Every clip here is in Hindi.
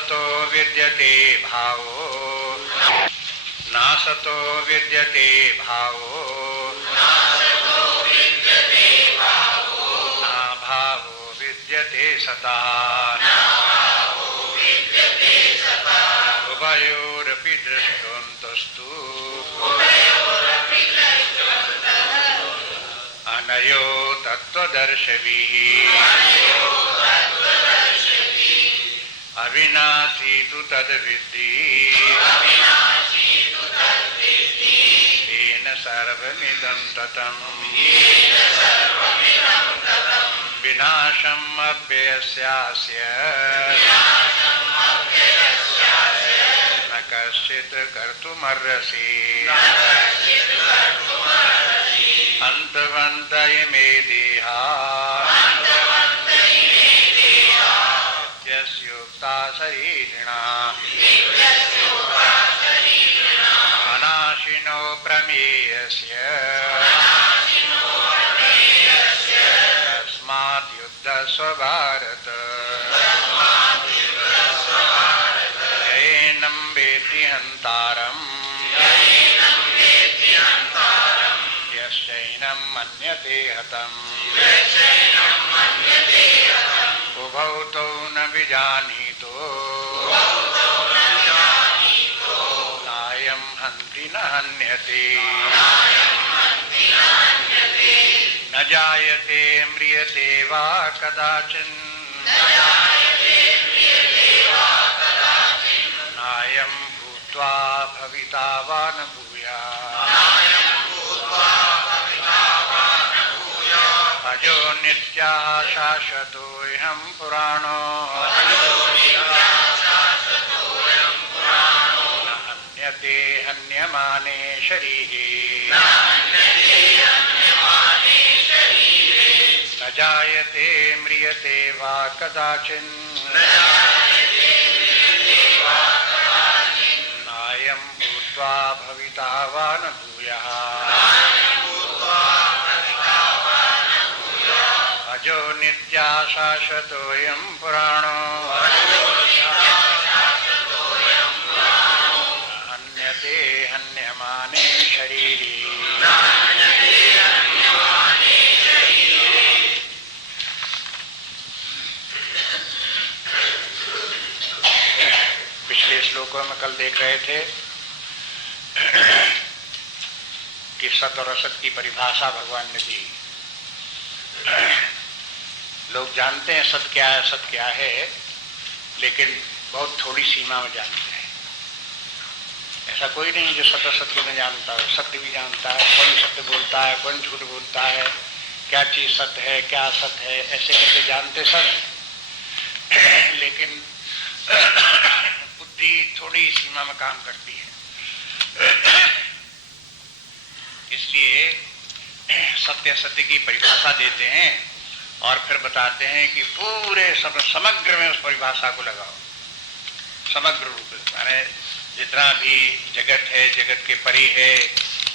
नासतो विद्यते भावो नासतो विद्यते भावो ना भावो विद्यते सता उभयोरपि दृष्टोऽन्तस्तु अनयो तत्त्वदर्शभिः अविनाशी तु तद्विद्धि येन सर्वमिदं ततम् विनाशम् अव्ययस्यास्य न कश्चित् कर्तुमर्हसि अन्तवन्त इमे देहा नित्यस्योक्ता शरीरिणा अनाशिनो प्रमेयस्य तस्मात् युद्धस्व भारत येनं वेत्ति हन्तारम् यश्चैनं मन्यते हतम् उभौ तौ न विजानीतो नायं हन्ति न हन्यते न जायते म्रियते वा कदाचिन् नायं भूत्वा भविता वा न भूयात् अजो नित्यः शाश्वतोऽयं पुराणो न हन्यते हन्यमाने शरीरे न जायते म्रियते वा कदाचिन् नायं भूत्वा भविता वा न भूयात् अजो नित्यः शाश्वतोऽयं पुराणो हन्यते हन्यमाने शरीरे पिछले श्लोकों में कल देख रहे थे कि सत और असत की परिभाषा भगवान ने दी। लोग जानते हैं सत्य क्या है असत क्या है, लेकिन बहुत थोड़ी सीमा में जानते हैं। ऐसा कोई नहीं जो सत्य सत्य नहीं जानता है, सत्य भी जानता है, कौन सत्य बोलता है कौन झूठ बोलता है, क्या चीज सत्य है क्या असत्य है, ऐसे कैसे जानते सब हैं। लेकिन बुद्धि थोड़ी सीमा में काम करती है, इसलिए सत्य सत्य की परिभाषा देते हैं और फिर बताते हैं कि पूरे समग्र में उस परिभाषा को लगाओ, समग्र रूप में, माने जितना भी जगत है जगत के परे है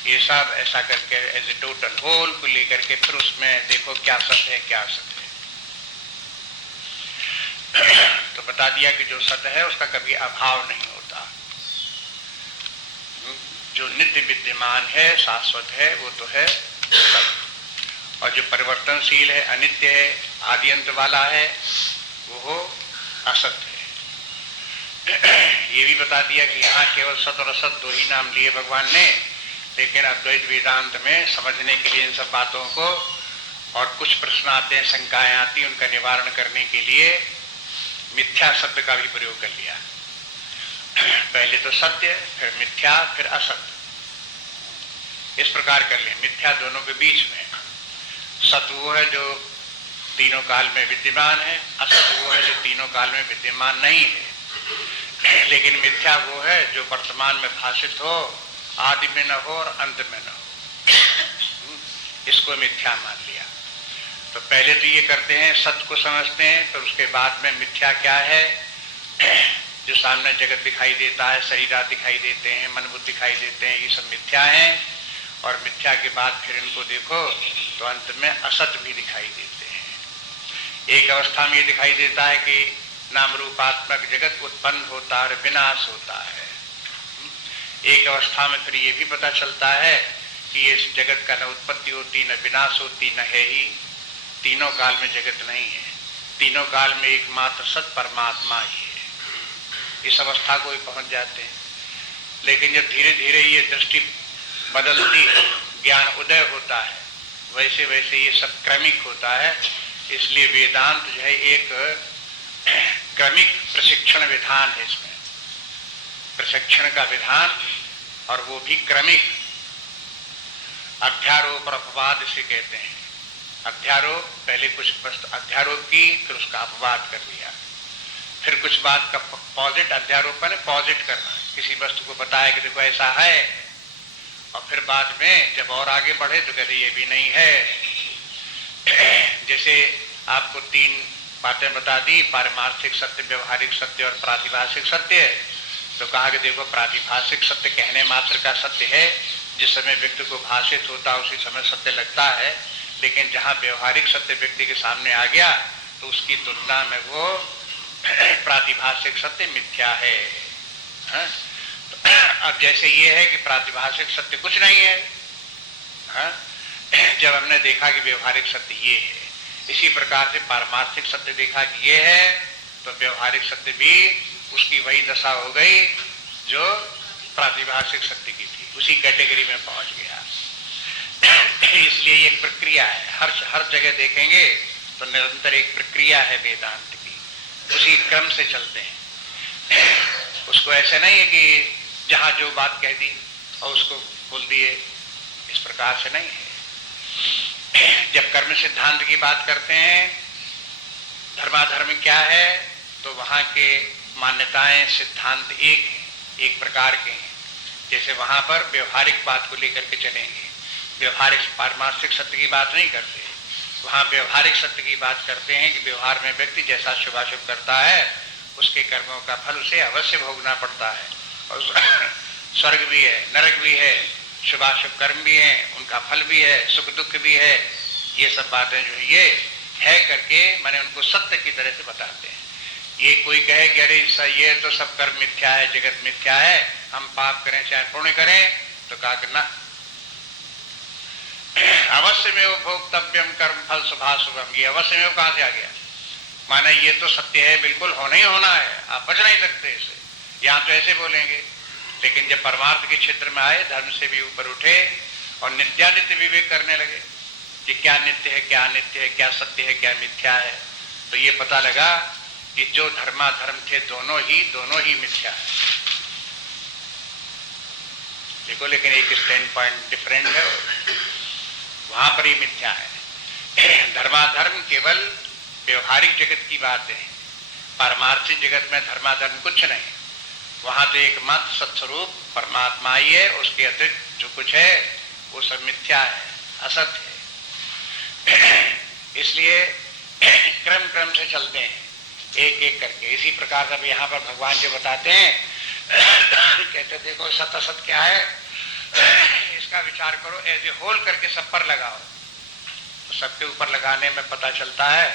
ये सब ऐसा करके एज ए टोटल होल को लेकर के फिर उसमें देखो क्या सत्य है क्या असत्य है। तो बता दिया कि जो सत्य है उसका कभी अभाव नहीं होता, जो नित्य विद्यमान है शाश्वत है वो तो है सत्य, और जो परिवर्तनशील है अनित्य है आदि अंत वाला है वो असत्य है। ये भी बता दिया कि यहाँ केवल सत और असत दो ही नाम लिए भगवान ने, लेकिन अद्वैत वेदांत में समझने के लिए इन सब बातों को और कुछ प्रश्न आते हैं शंकाएं आती हैं, उनका निवारण करने के लिए मिथ्या शब्द का भी प्रयोग कर लिया। पहले तो सत्य फिर मिथ्या फिर असत्य, इस प्रकार कर ले। मिथ्या दोनों के बीच में, सत्य वो है जो तीनों काल में विद्यमान है, असत्य वो है जो तीनों काल में विद्यमान नहीं है। लेकिन मिथ्या वो है जो वर्तमान में भाषित हो, आदि में न हो और अंत में न हो, इसको मिथ्या मान लिया। तो पहले तो ये करते हैं सत्य को समझते हैं, फिर उसके बाद में मिथ्या क्या है, जो सामने जगत दिखाई देता है, शरीर दिखाई देते हैं, मन बुद्धि दिखाई देते हैं, ये सब मिथ्या है। और मिथ्या के बाद फिर इनको देखो तो अंत में असत भी दिखाई देते हैं। एक अवस्था में ये दिखाई देता है कि नाम रूपात्मक जगत उत्पन्न होता है और विनाश होता है। एक अवस्था में फिर ये भी पता चलता है कि इस जगत का न उत्पत्ति होती न विनाश होती, न है ही, तीनों काल में जगत नहीं है, तीनों काल में एकमात्र सत परमात्मा ही है। इस अवस्था को भी पहुंच जाते हैं। लेकिन जब धीरे धीरे ये दृष्टि बदलती है, ज्ञान उदय होता है, वैसे वैसे ये सब क्रमिक होता है। इसलिए वेदांत जो है एक क्रमिक प्रशिक्षण विधान है। इसमें प्रशिक्षण का विधान, और वो भी क्रमिक। अध्यारोप और अपवाद इसे कहते हैं। अध्यारोप, पहले कुछ वस्तु अध्यारोप की, फिर उसका अपवाद कर दिया, फिर कुछ बात का पॉजिट, अध्यारोप ने पॉजिट करना, किसी वस्तु को बताया कि देखो ऐसा है, और फिर बाद में जब और आगे बढ़े तो कहते ये भी नहीं है। जैसे आपको तीन बातें बता दी, पारमार्थिक सत्य, व्यवहारिक सत्य और प्रातिभाषिक सत्य। तो कहा कि देखो प्रातिभाषिक सत्य कहने मात्र का सत्य है, जिस समय व्यक्ति को भाषित होता है उसी समय सत्य लगता है, लेकिन जहाँ व्यवहारिक सत्य व्यक्ति के सामने आ गया तो उसकी तुलना में वो प्रातिभाषिक सत्य मिथ्या है। तो अब जैसे ये है कि प्रातिभाषिक सत्य कुछ नहीं है, जब हमने देखा कि व्यवहारिक सत्य ये है, इसी प्रकार से पारमार्थिक सत्य देखा कि ये है, तो व्यवहारिक सत्य भी उसकी वही दशा हो गई जो प्रातिभाषिक सत्य की थी, उसी कैटेगरी में पहुंच गया। इसलिए एक प्रक्रिया है, हर जगह देखेंगे तो निरंतर एक प्रक्रिया है वेदांत की, उसी क्रम से चलते हैं। उसको ऐसे नहीं है कि जहां जो बात कह दी और उसको बोल दिए, इस प्रकार से नहीं है। जब कर्म सिद्धांत की बात करते हैं, धर्माधर्म क्या है, तो वहां के मान्यताएं सिद्धांत एक प्रकार के हैं। जैसे वहां पर व्यवहारिक बात को लेकर के चलेंगे, व्यवहारिक पारमार्थिक सत्य की बात नहीं करते, वहां व्यवहारिक सत्य की बात करते हैं कि व्यवहार में व्यक्ति जैसा शुभाशुभ करता है उसके कर्मों का फल उसे अवश्य भोगना पड़ता है, और स्वर्ग भी है, नरक भी है, शुभाशुभ कर्म भी है, उनका फल भी है, सुख दुख भी है। ये सब बातें जो ये है करके मैंने उनको सत्य की तरह से बताते हैं। ये कोई कहे कि अरे ये तो सब कर्म मिथ्या है, जगत मिथ्या है, हम पाप करें चाहे पुण्य करें, तो कहा कि ना, अवश्य में वो भोक्तव्यम कर्म फल शुभाशुभम, ये अवश्य में कहां से आ गया? माना ये तो सत्य है, बिल्कुल होना ही होना है, आप बच नहीं सकते इससे। यहाँ तो ऐसे बोलेंगे, लेकिन जब परमार्थ के क्षेत्र में आए, धर्म से भी ऊपर उठे और नित्यानित्य विवेक करने लगे कि क्या नित्य है, क्या अनित्य है, क्या सत्य है, क्या मिथ्या है, तो ये पता लगा कि जो धर्माधर्म थे दोनों ही मिथ्या है। देखो, लेकिन एक स्टैंड पॉइंट डिफरेंट है, वहां पर ही मिथ्या है। धर्माधर्म केवल व्यवहारिक जगत की बात है, पारमार्थिक जगत में धर्माधर्म कुछ नहीं, वहां तो एकमात्र सत्स्वरूप परमात्मा ही है, उसके अतिरिक्त जो कुछ है वो सब मिथ्या है, असत है। इसलिए क्रम से चलते हैं, एक एक करके। इसी प्रकार से यहाँ पर भगवान जो बताते हैं, कहते देखो सत असत क्या है, इसका विचार करो, एज ए होल करके सब पर लगाओ, तो सबके ऊपर लगाने में पता चलता है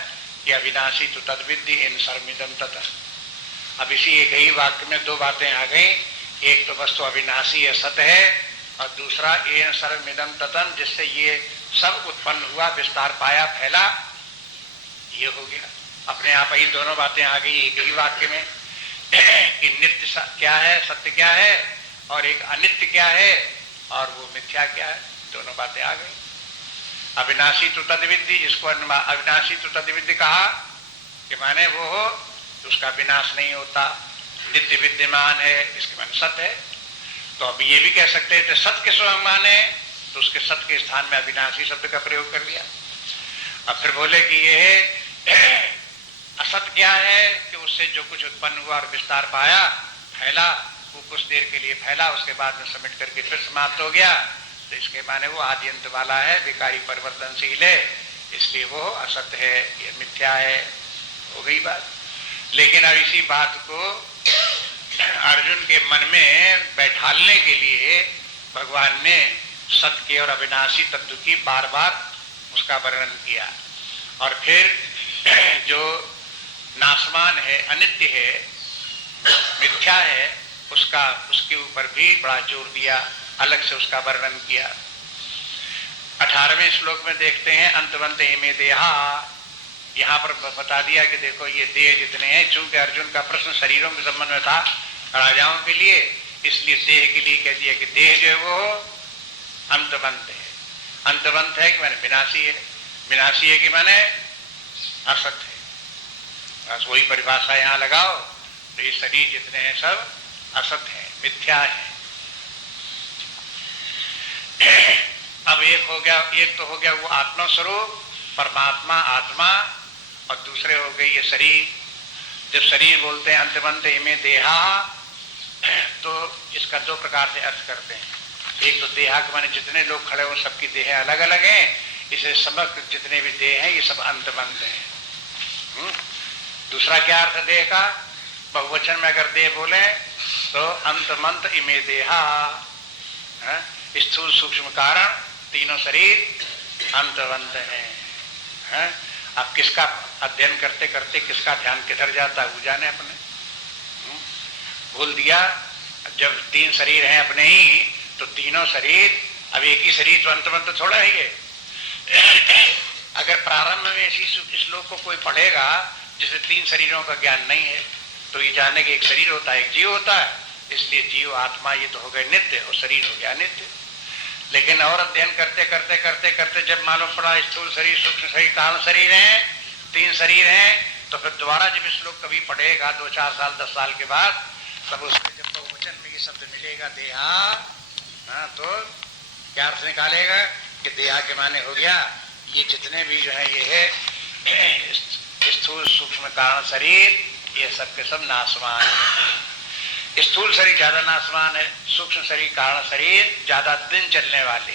कि अविनाशी तो तद्विद्धि इन सर्वमिदं तत्। अब इसी एक ही वाक्य में दो बातें आ गई, एक तो वस्तु अविनाशी है, सत है, और दूसरा एन सर्वमिदं तत्, जिससे ये सब उत्पन्न हुआ, विस्तार पाया, फैला, ये हो गया। अपने आप ही दोनों बातें आ गई एक ही वाक्य में कि नित्य क्या है, सत्य क्या है, और एक अनित्य क्या है, और वो मिथ्या क्या है, दोनों बातें आ गई। अविनाशी तो तद्विद्धि, जिसको अविनाशी तो तद्विद्धि कहा कि माने वो हो तो उसका विनाश नहीं होता, नित्य विद्यमान है, इसके माने सत्य है। तो अब ये भी कह सकते हैं सत्य के स्वयं माने, तो उसके सत्य के स्थान में अविनाशी शब्द का प्रयोग कर लिया। अब फिर बोले कि ये असत क्या है, कि उससे जो कुछ उत्पन्न हुआ और विस्तार पाया, फैला, वो कुछ देर के लिए फैला, उसके बाद में समेट करके फिर समाप्त हो गया, तो इसके माने वो आदि अंत वाला है, विकारी परिवर्तनशील है, इसलिए वो असत्य है, ये मिथ्या है, हो गई बात। लेकिन अब इसी बात को अर्जुन के मन में बैठालने के लिए भगवान ने सत्य और अविनाशी तत्व की बार बार उसका वर्णन किया, और फिर जो नाशवान है, अनित्य है, मिथ्या है, उसके ऊपर भी बड़ा जोर दिया, अलग से उसका वर्णन किया। 18वें श्लोक में देखते हैं अंतवंत इमे देहा, यहाँ पर बता दिया कि देखो ये देह जितने हैं, चूंकि अर्जुन का प्रश्न शरीरों के संबंध में था राजाओं के लिए, इसलिए देह के लिए कह दिया कि देह जो है वो अंतवंत है। अंतवंत है कि माने विनाशी है, विनाशी है कि माने असत है। बस वही परिभाषा यहाँ लगाओ तो ये शरीर जितने हैं सब असत है, मिथ्या है। अब एक तो हो गया वो आत्मा स्वरूप परमात्मा आत्मा, और दूसरे हो गए ये शरीर। जब शरीर बोलते हैं अंतवंत इमे देहा, तो इसका दो प्रकार से अर्थ करते हैं। एक तो देहा के माने जितने लोग खड़े हो सबकी देह अलग अलग हैं, इसे समस्त जितने भी देह हैं ये सब अंतवंत हैं। दूसरा क्या अर्थ देह का, बहुवचन में अगर देह बोले तो अंतमंत इमे देहा, स्थूल सूक्ष्म कारण तीनों शरीर अंतवंत हैं। अब किसका अध्ययन करते करते किसका ध्यान किधर जाता है वो जाने अपने। भूल दिया, जब तीन शरीर हैं अपने ही, तो तीनों शरीर, अब एक ही शरीर तो अंतवंत थोड़ा ही है। अगर प्रारंभ में इसी श्लोक को कोई पढ़ेगा जिसे तीन शरीरों का ज्ञान नहीं है, तो ये जाने कि एक शरीर होता है, एक जीव होता है, इसलिए जीव आत्मा ये तो हो गए नित्य और शरीर हो गया नित्य। लेकिन और अध्ययन करते करते करते करते जब मालूम पड़ा स्थूल शरीर सूक्ष्म शरीर कारण शरीर है, तीन शरीर हैं, तो फिर दोबारा जब इस श्लोक कभी पढ़ेगा 2-4 साल 10 साल के बाद, तब उसमें जब बहुवचन में ये शब्द मिलेगा देहा, तो क्या अर्थ निकालेगा कि देहा के माने हो गया ये जितने भी जो है ये है स्थूल सूक्ष्म कारण शरीर, ये सब के सब नाशवान है। स्थूल शरीर ज्यादा नाशवान है, सूक्ष्म शरीर कारण शरीर ज्यादा दिन चलने वाले।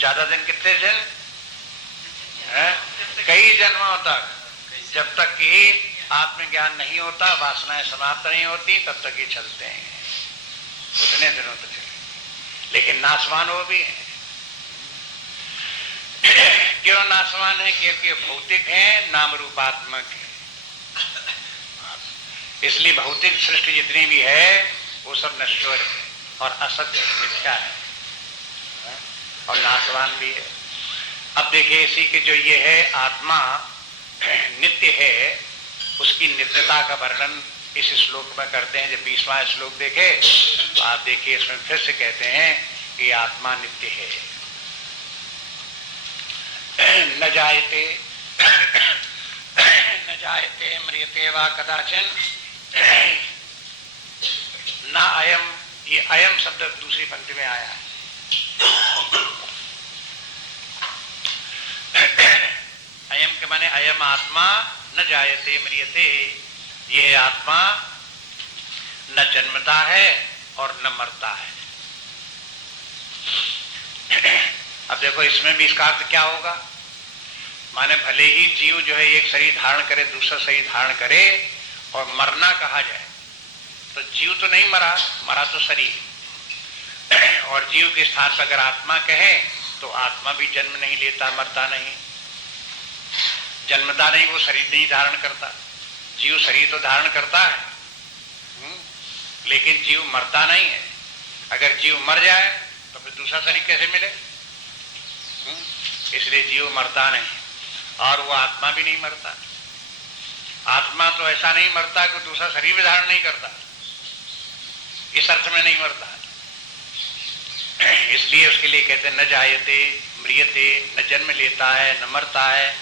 ज्यादा दिन कितने दिन है? कई जन्मों तक, जब तक कि आत्मज्ञान नहीं होता, वासनाएं समाप्त नहीं होती, तब तक ये चलते हैं, उतने दिनों तक। लेकिन नाशवान वो भी है। क्यों नाशवान है? क्योंकि भौतिक है, नाम रूपात्मक है। इसलिए भौतिक सृष्टि जितनी भी है वो सब नश्वर है और असत्य मिथ्या है और नाशवान भी है। अब देखिए इसी के जो ये है आत्मा नित्य है, उसकी नित्यता का वर्णन इस श्लोक में करते हैं। जब 20वां श्लोक देखे तो आप देखिए इसमें फिर से कहते हैं कि आत्मा नित्य है। न जायते म्रियते वा कदाचन न अयम, ये अयम शब्द दूसरी पंक्ति में आया है। अयम के माने अयम आत्मा न जायते म्रियते, यह आत्मा न जन्मता है और न मरता है। अब देखो इसमें भी इसका अर्थ क्या होगा, माने भले ही जीव जो है एक शरीर धारण करे, दूसरा शरीर धारण करे और मरना कहा जाए, तो जीव तो नहीं मरा, मरा तो शरीर। और जीव के स्थान पर अगर आत्मा कहे तो आत्मा भी जन्म नहीं लेता, मरता नहीं, जन्मता नहीं, वो शरीर नहीं धारण करता। जीव शरीर तो धारण करता है, लेकिन जीव मरता नहीं है। अगर जीव मर जाए तो फिर दूसरा शरीर कैसे मिले? इसलिए जीव मरता नहीं और वो आत्मा भी नहीं मरता। आत्मा तो ऐसा नहीं मरता कि दूसरा शरीर भी धारण नहीं करता, इस अर्थ में नहीं मरता। इसलिए उसके लिए कहते न जायते म्रियते, न जन्म लेता है न मरता है,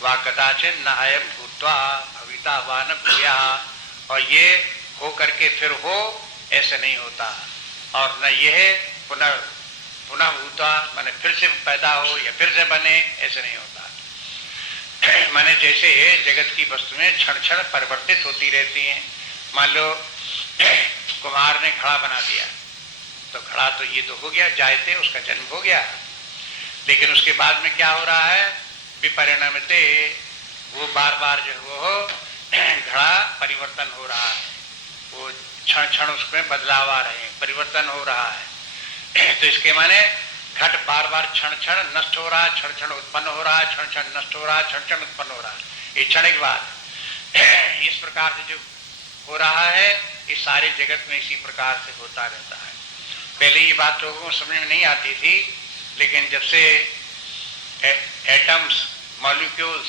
वा कदाचिन न अयम भूत्वा भविता वा न भूया, और ये हो करके फिर हो ऐसे नहीं होता, और न यह पुनः भूता माने फिर से पैदा हो या फिर से बने, ऐसे नहीं होता। माने जैसे जगत की वस्तुएं क्षण क्षण परिवर्तित होती रहती हैं। मान लो कुम्हार ने घड़ा बना दिया, तो घड़ा तो ये तो हो गया, जायते उसका जन्म हो गया, लेकिन उसके बाद में क्या हो रहा है? विपरिणमते, वो बार बार जो वो घड़ा परिवर्तन हो रहा है, वो क्षण क्षण उसमें बदलाव आ रहे हैं, परिवर्तन हो रहा है। तो इसके माने घट बार बार क्षण क्षण नष्ट हो रहा है, क्षण क्षण उत्पन्न हो रहा है, क्षण क्षण नष्ट हो रहा है, क्षण क्षण उत्पन्न हो रहा है, ये क्षणिक बात। इस प्रकार से जो हो रहा है ये सारे जगत में इसी प्रकार से होता रहता है। पहले ये बात लोगों को समझ में नहीं आती थी, लेकिन जब से एटम्स, मॉलिक्यूल्स,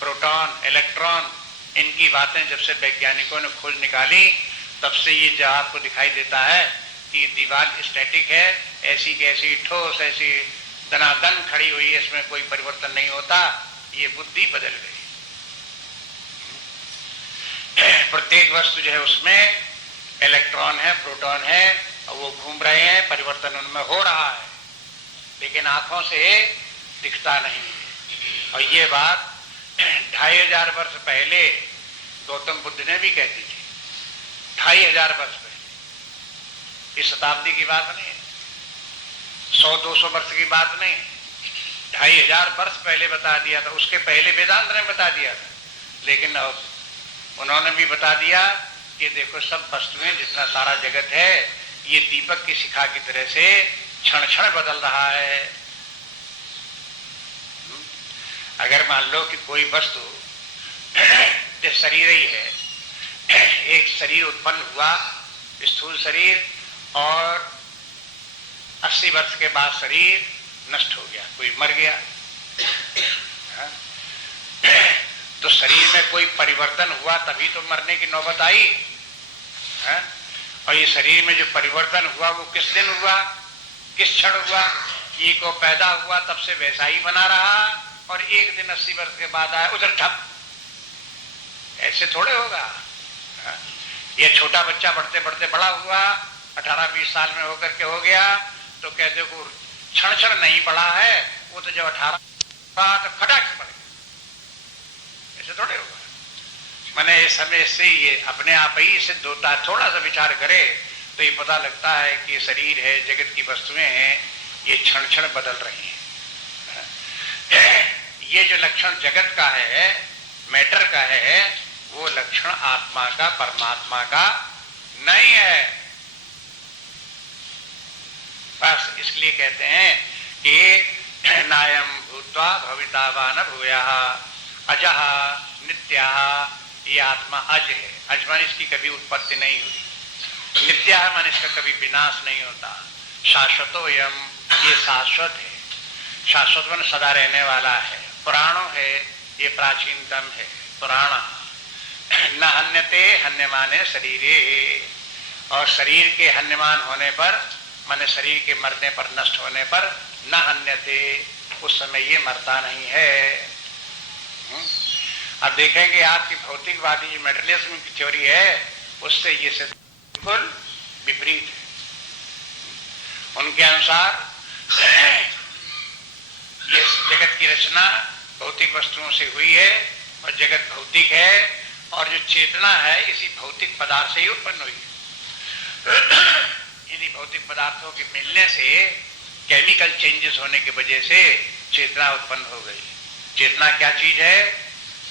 प्रोटॉन, इलेक्ट्रॉन, इनकी बातें जब से वैज्ञानिकों ने खोज निकाली, तब से ये जो आपको दिखाई देता है कि दीवार स्टैटिक है, ऐसी कैसी ठोस, ऐसी दनादन खड़ी हुई है, इसमें कोई परिवर्तन नहीं होता, ये बुद्धि बदल गई। प्रत्येक वस्तु जो है उसमें इलेक्ट्रॉन है, प्रोटॉन है, और वो घूम रहे हैं, परिवर्तन उनमें हो रहा है, लेकिन आंखों से दिखता नहीं है। और ये बात 2500 वर्ष पहले गौतम बुद्ध ने भी कह दी थी। 2500 वर्ष पहले, इस शताब्दी की बात नहीं है, 100-200 वर्ष की बात नहीं, 2500 वर्ष पहले बता दिया था। उसके पहले वेदांत ने बता दिया था, लेकिन अब उन्होंने भी बता दिया कि देखो सब वस्तुएं, जितना सारा जगत है, ये दीपक की शिखा की तरह से क्षण क्षण बदल रहा है। अगर मान लो कि कोई वस्तु जो शरीर ही है, एक शरीर उत्पन्न हुआ, स्थूल शरीर, और 80 वर्ष के बाद शरीर नष्ट हो गया, कोई मर गया, तो शरीर में कोई परिवर्तन हुआ तभी तो मरने की नौबत आई है? और ये शरीर में जो परिवर्तन हुआ वो किस दिन हुआ, किस क्षण हुआ? ये को पैदा हुआ तब से वैसा ही बना रहा, और एक दिन 80 वर्ष के बाद आया उधर ठप, ऐसे थोड़े होगा है? ये छोटा बच्चा बढ़ते बढ़ते बड़ा हुआ, 18-20 साल में होकर के हो गया, तो कहते को क्षण क्षण नहीं बढ़ा है, वो तो जब 18 तो खटाक से बढ़ गया, ऐसे थोड़े होगा। मैंने इस समय से ये अपने आप ही सिद्ध होता है। थोड़ा सा विचार करे तो ये पता लगता है कि ये शरीर है, जगत की वस्तुएं हैं, ये क्षण क्षण बदल रही हैं। ये जो लक्षण जगत का है, मैटर का है, वो लक्षण आत्मा का, परमात्मा का नहीं है। बस इसलिए कहते हैं कि नायम भूत्वा भविता वा न भूयः अजः नित्यः, ये आत्मा अज है। अज मान इसकी कभी उत्पत्ति नहीं हुई, नित्य है मान इसका कभी विनाश नहीं होता। शाश्वतोयम, ये शाश्वत है, शाश्वत मान सदा रहने वाला है। पुराणो है, ये प्राचीनतम है, पुराण। न हन्यते, हन्य माने शरीरे, और शरीर के हन्यमान होने पर, माने शरीर के मरने पर, नष्ट होने पर, न हन्यते, उस समय ये मरता नहीं है। अब देखेंगे आपकी भौतिकवादी जो मेटेरियलिज्म की थ्योरी है, उससे ये बिल्कुल विपरीत है। उनके अनुसार ये जगत की रचना भौतिक वस्तुओं से हुई है, और जगत भौतिक है, और जो चेतना है इसी भौतिक पदार्थ से ही उत्पन्न हुई है। इन्हीं भौतिक पदार्थों के मिलने से, केमिकल चेंजेस होने की वजह से चेतना उत्पन्न हो गई। चेतना क्या चीज है?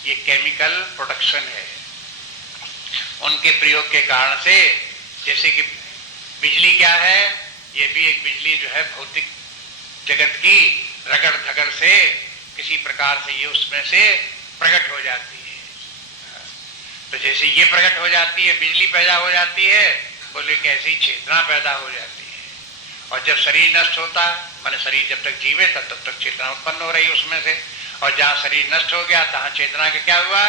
ये केमिकल प्रोडक्शन है। उनके प्रयोग के कारण से, जैसे कि बिजली क्या है, ये भी एक बिजली जो है भौतिक जगत की रगड़ धगड़ से किसी प्रकार से ये उसमें से प्रकट हो जाती है। तो जैसे ये प्रकट हो जाती है, बिजली पैदा हो जाती है, बोले कि ऐसी चेतना पैदा हो जाती है। और जब शरीर नष्ट होता है, माने शरीर जब तक जीवे तब तक चेतना उत्पन्न हो रही है उसमें से, और जहां शरीर नष्ट हो गया तहां चेतना का क्या हुआ,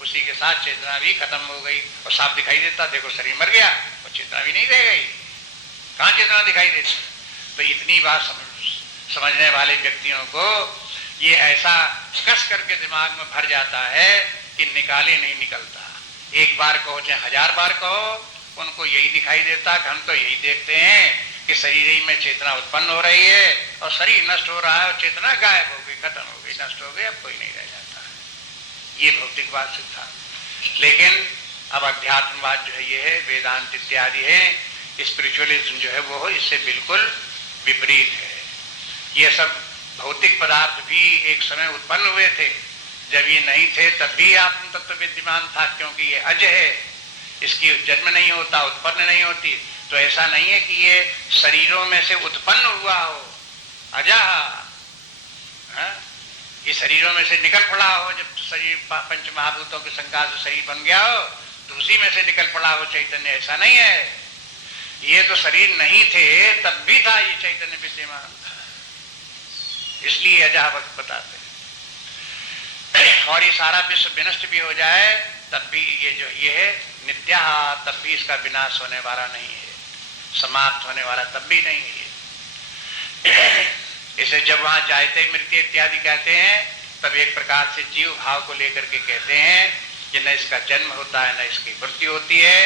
उसी के साथ चेतना भी खत्म हो गई। और साफ दिखाई देता, देखो शरीर मर गया और चेतना भी नहीं रह गई, कहां चेतना दिखाई देती। तो इतनी बात समझने वाले व्यक्तियों को ये ऐसा कस करके दिमाग में भर जाता है कि निकाले नहीं निकलता। एक बार कहो चाहे 1000 बार कहो, उनको यही दिखाई देता कि हम तो यही देखते हैं कि शरीर ही में चेतना उत्पन्न हो रही है, और शरीर नष्ट हो रहा है और चेतना गायब हो गई, खत्म हो गई, नष्ट हो गई, अब कोई नहीं रह जाता। ये भौतिकवाद सिद्धांत। लेकिन अब अध्यात्मवाद जो है ये है, वेदांत इत्यादि है, स्पिरिचुअलिज्म जो है वो इससे बिल्कुल विपरीत है। ये सब भौतिक पदार्थ भी एक समय उत्पन्न हुए थे, जब ये नहीं थे तब भी आत्म तत्व विद्यमान था, क्योंकि ये अज है, इसकी जन्म नहीं होता, उत्पन्न नहीं होती। तो ऐसा नहीं है कि ये शरीरों में से उत्पन्न हुआ हो, अजा, ये शरीरों में से निकल पड़ा हो, जब शरीर पंच महाभूतों के संघात से शरीर बन गया हो तो उसी में से निकल पड़ा हो चैतन्य, ऐसा नहीं है। ये तो शरीर नहीं थे तब भी था ये चैतन्य विद्यमान, इसलिए अजा वक्त बताते हैं। और ये सारा विश्व विनष्ट भी हो जाए तब भी ये जो ये है नित्या, तब भी इसका विनाश होने वाला नहीं है, समाप्त होने वाला तब भी नहीं है। इसे जब वहां जायते मृत्यु इत्यादि कहते हैं तब एक प्रकार से जीव भाव को लेकर के कहते हैं कि न इसका जन्म होता है, न इसकी मृत्यु होती है,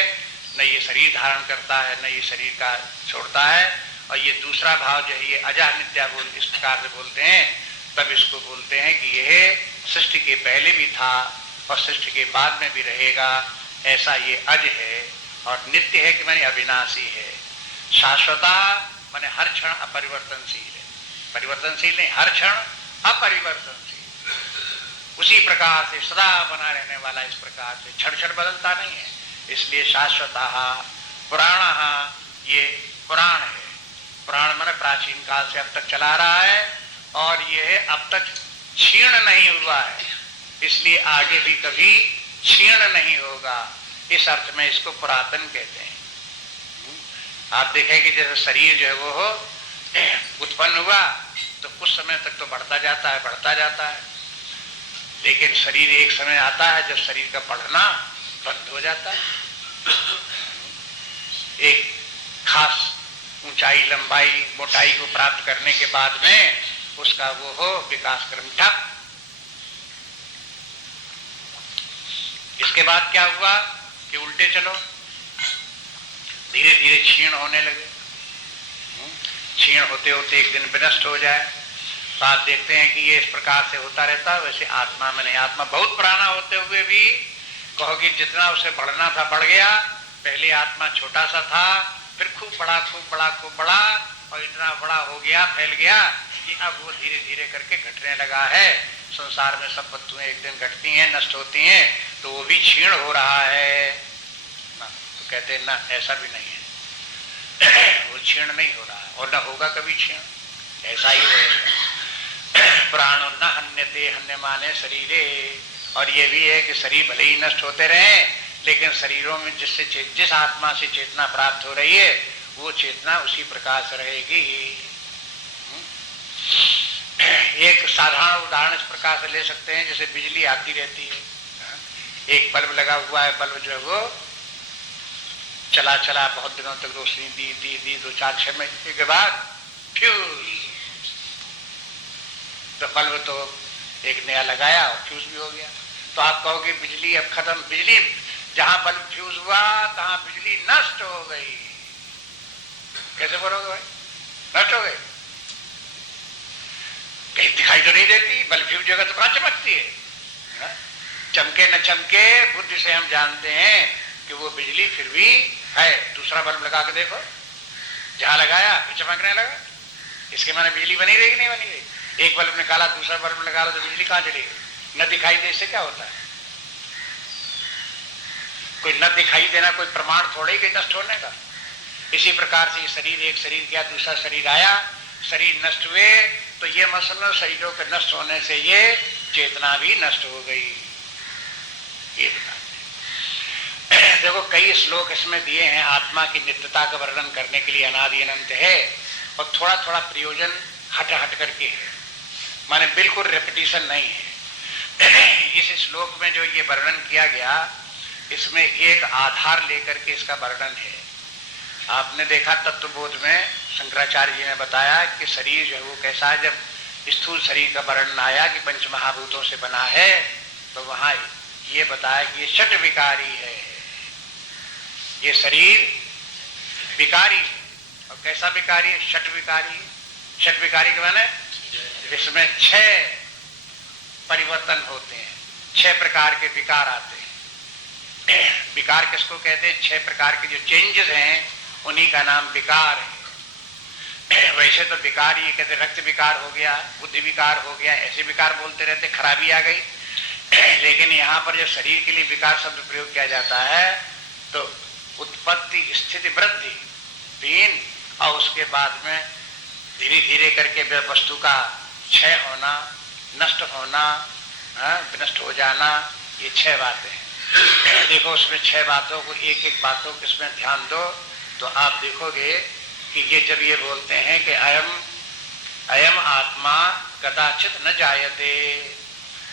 न ये शरीर धारण करता है, न ये शरीर का छोड़ता है। और ये दूसरा भाव जो है ये अजा नित्या बोल इस प्रकार से बोलते हैं, तब इसको बोलते हैं कि यह सृष्टि के पहले भी था और सृष्टि के बाद में भी रहेगा, ऐसा ये अज है। और नित्य है कि माने अविनाशी है, शाश्वता माने हर क्षण अपरिवर्तनशील है, परिवर्तनशील नहीं, हर क्षण अपरिवर्तनशील, उसी प्रकार से सदा बना रहने वाला, इस प्रकार से क्षण क्षण बदलता नहीं है। इसलिए शाश्वता पुराण, ये पुराण है, पुराण माने प्राचीन काल से अब तक चला रहा है और यह अब तक क्षीण नहीं हुआ है, इसलिए आगे भी कभी क्षीण नहीं होगा। इस अर्थ में इसको पुरातन कहते हैं। आप देखें कि जैसे शरीर जो है वो उत्पन्न हुआ तो कुछ समय तक तो बढ़ता जाता है, बढ़ता जाता है, लेकिन शरीर एक समय आता है जब शरीर का बढ़ना बंद हो जाता है। एक खास ऊंचाई, लंबाई, मोटाई को प्राप्त करने के बाद में उसका वो हो विकास क्रम ठप। इसके बाद क्या हुआ कि उल्टे चलो, धीरे धीरे क्षीण होने लगे, क्षीण होते होते एक दिन विनष्ट हो जाए। तो आप देखते हैं कि ये इस प्रकार से होता रहता है। वैसे आत्मा में नहीं, आत्मा बहुत पुराना होते हुए भी कहोगे जितना उसे बढ़ना था बढ़ गया। पहले आत्मा छोटा सा था, फिर खूब बड़ा, खूब बड़ा, खूब बड़ा, और इतना बड़ा हो गया, फैल गया कि अब वो धीरे धीरे करके घटने लगा है। संसार में सब वस्तुएं एक दिन घटती हैं, नष्ट होती हैं, तो वो भी क्षीण हो रहा है ना। तो कहते हैं ना, ऐसा भी नहीं है, वो क्षीण नहीं हो रहा है और न होगा कभी क्षीण, ऐसा ही रहेगा। प्राणो न हन्यते, हन्य माने शरीरे। और ये भी है कि शरीर भले ही नष्ट होते रहे, लेकिन शरीरों में जिस आत्मा से चेतना प्राप्त हो रही है वो चेतना उसी प्रकार से रहेगी। एक साधारण उदाहरण इस प्रकार से ले सकते हैं, जैसे बिजली आती रहती है, एक बल्ब लगा हुआ है, बल्ब जो है वो चला चला बहुत दिनों तक रोशनी दी 2-4-6 महीने के बाद फ्यूज, तो बल्ब तो एक नया लगाया और फ्यूज भी हो गया। तो आप कहोगे बिजली अब खत्म, बिजली जहां बल्ब फ्यूज हुआ तहां बिजली नष्ट हो गई। कैसे बोलोगे भाई, नष्ट हो गई? कहीं दिखाई तो नहीं देती, बल्ब फ्यूज जगह तो कहां चमकती है? चमके न चमके बुद्धि से हम जानते हैं कि वो बिजली फिर भी है। दूसरा बल्ब लगा के देखो, जहां लगाया फिर चमकने लगा, इसके माने बिजली बनी रहेगी नहीं बनी रहेगी? एक बल्ब निकाला, दूसरा बल्ब लगा लो तो बिजली कहां चलेगी? न दिखाई दे से क्या होता है? कोई न दिखाई देना कोई प्रमाण थोड़े ही नष्ट होने का। इसी प्रकार से शरीर, एक शरीर गया, दूसरा शरीर आया, शरीर नष्ट हुए, तो ये मत समझो शरीरों के नष्ट होने से ये चेतना भी नष्ट हो गई। ये देखो कई श्लोक इसमें दिए हैं आत्मा की नित्यता का वर्णन करने के लिए, अनादि अनंत है, और थोड़ा थोड़ा प्रयोजन हट हट करके है, माने बिल्कुल रेपिटेशन नहीं है। इस श्लोक में जो ये वर्णन किया गया, इसमें एक आधार लेकर के इसका वर्णन है। आपने देखा तत्वबोध में शंकराचार्य जी ने बताया कि शरीर जो है वो कैसा है। जब स्थूल शरीर का वर्णन आया कि पंच महाभूतों से बना है, तो वहां ये बताया कि ये षट विकारी है, ये शरीर विकारी है। और कैसा विकारी है? षट विकारी। षट विकारी के माने इसमें 6 परिवर्तन होते हैं, 6 प्रकार के विकार आते हैं। विकार किसको कहते हैं? 6 प्रकार के जो चेंजेस हैं उन्हीं का नाम विकार है। वैसे तो विकार ये कहते रक्त विकार हो गया, बुद्धि विकार हो गया, ऐसे विकार बोलते रहते, खराबी आ गई। लेकिन यहाँ पर जब शरीर के लिए विकार शब्द प्रयोग किया जाता है तो उत्पत्ति, स्थिति, वृद्धि 3, और उसके बाद में धीरे धीरे करके वस्तु का क्षय होना, नष्ट होना, विनष्ट हो जाना, ये 6 बातें हैं। देखो उसमें 6 बातों को एक एक बातों को इसमें ध्यान दो तो आप देखोगे कि ये जब ये बोलते हैं कि अयम आत्मा कदाचित न जायते,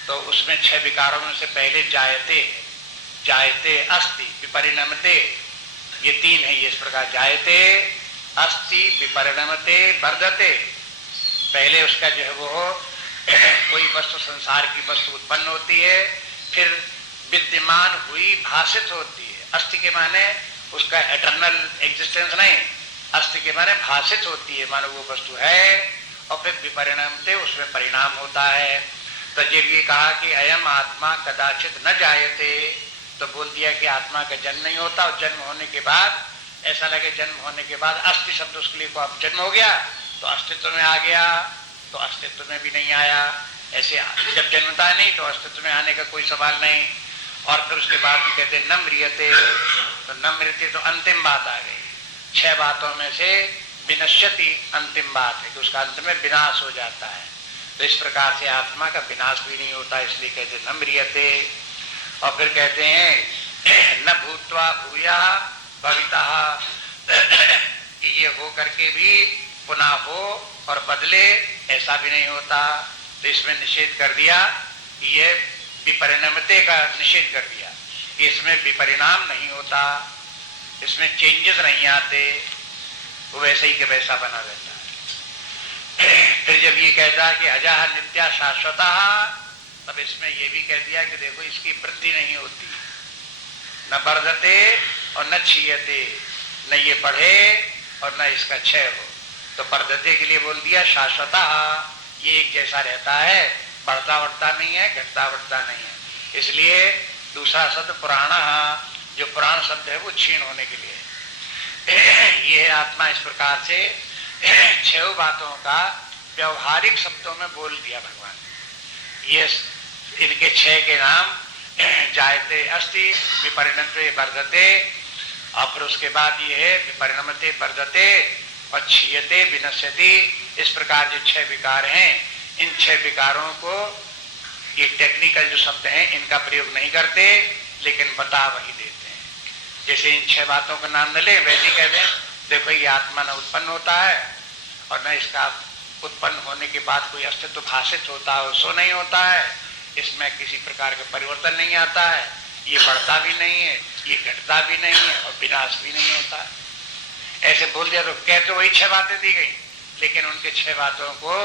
तो उसमें 6 विकारों में से पहले जायते है, जायते अस्ति विपरिणमते, ये 3 है। ये इस प्रकार जायते अस्ति विपरिणमते वर्धते, पहले उसका जो है वो कोई वस्तु संसार की वस्तु उत्पन्न होती है, फिर विद्यमान हुई भाषित होती है। अस्ति के माने उसका एटर्नल एग्जिस्टेंस नहीं, अस्ति के माने भाषित होती है, मानो वो वस्तु है, और फिर विपरिणमते उसमें परिणाम होता है। तो जब ये कहा कि अयम आत्मा कदाचित न जायते, तो बोल दिया कि आत्मा का जन्म नहीं होता, और जन्म होने के बाद ऐसा लगे जन्म होने के बाद अस्ति शब्द उसके लिए को अब जन्म हो गया तो अस्तित्व में आ गया, तो अस्तित्व में भी नहीं आया। ऐसे जब जन्मता नहीं तो अस्तित्व में आने का कोई सवाल नहीं। और फिर उसके बाद भी कहते न म्रियते, तो न म्रियते तो अंतिम बात आ गई। 6 बातों में से विनश्यति अंतिम बात है कि उसका अंत में विनाश हो जाता है। तो इस प्रकार से आत्मा का विनाश भी नहीं होता, इसलिए कहते न म्रियते। और फिर कहते हैं न भूत्वा भूया भविता, ये हो करके भी पुनः हो और बदले, ऐसा भी नहीं होता। तो इसमें निषेध कर दिया, ये विपरिणमते का निषेध कर दिया, इसमें विपरिणाम नहीं होता, इसमें चेंजेस नहीं आते, वो वैसे ही के वैसा बना रहता है। फिर जब ये कहता है कि अजः नित्या शाश्वता, तब इसमें ये भी कह दिया कि देखो इसकी वृद्धि नहीं होती, न वर्धते और न क्षीयते, न ये बढ़े और न इसका क्षय हो। तो वर्धते के लिए बोल दिया शाश्वता, ये एक जैसा रहता है, बढ़ता बढ़ता नहीं है, घटता बढ़ता नहीं है। इसलिए दूसरा शब्द पुराण, जो पुराण शब्द है वो क्षीण होने के लिए। ये आत्मा इस प्रकार से 6 बातों का व्यवहारिक शब्दों में बोल दिया भगवान। ये इनके 6 के नाम जायते अस्ति विपरिणमते वर्धते, और फिर उसके बाद ये है विपरिणमते वर्धते और क्षीयते विनश्यति। इस प्रकार जो 6 विकार हैं, इन 6 विकारों को ये टेक्निकल जो शब्द हैं इनका प्रयोग नहीं करते, लेकिन बता वही देते हैं। जैसे इन 6 बातों का नाम न ले, वैसे ही कह दें देखो ये आत्मा न उत्पन्न होता है और न इसका उत्पन्न होने के बाद कोई अस्तित्व भाषित होता है, सो नहीं होता है, इसमें किसी प्रकार का परिवर्तन नहीं आता है, ये बढ़ता भी नहीं है, ये घटता भी नहीं है और विनाश भी नहीं होता है। ऐसे बोल दिया तो कहते वही 6 बातें दी गई, लेकिन उनके 6 बातों को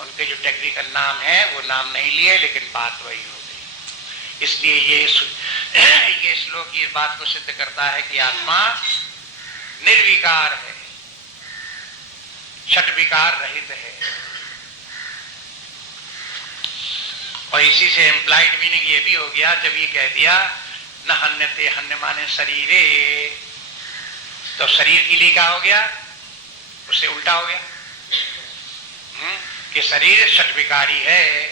उनके जो टेक्निकल नाम है वो नाम नहीं लिए, लेकिन बात वही हो गई। इसलिए ये श्लोक ये बात को सिद्ध करता है कि आत्मा निर्विकार है, छठ विकार रहित है। और इसी से इम्प्लाइड मीनिंग ये भी हो गया, जब ये कह दिया न हन्यते, हन्य माने शरीरे, तो शरीर के लिए क्या हो गया, उससे उल्टा हो गया कि शरीर षटविकारी है।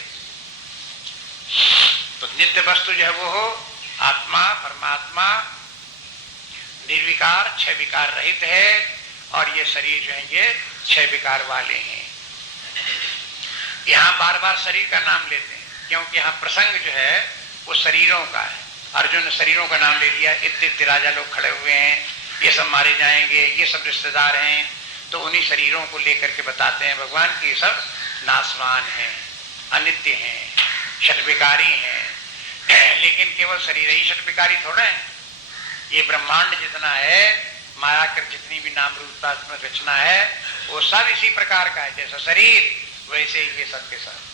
तो नित्य वस्तु जो है वो हो आत्मा परमात्मा निर्विकार 6 विकार रहित है, और ये शरीर जो है ये 6 विकार वाले हैं। यहाँ बार बार शरीर का नाम लेते हैं क्योंकि यहाँ प्रसंग जो है वो शरीरों का है। अर्जुन ने शरीरों का नाम ले लिया, इतने राजा लोग खड़े हुए हैं, ये सब मारे जाएंगे, ये सब रिश्तेदार हैं, तो उन्हीं शरीरों को लेकर के बताते हैं भगवान कि ये सब नाशवान हैं, अनित्य हैं, षटविकारी हैं। लेकिन केवल शरीर ही षटविकारी थोड़ा है, ये ब्रह्मांड जितना है, माया कर जितनी भी नाम रूप रचना है, वो सब इसी प्रकार का है। जैसा शरीर वैसे ही ये सब के सब।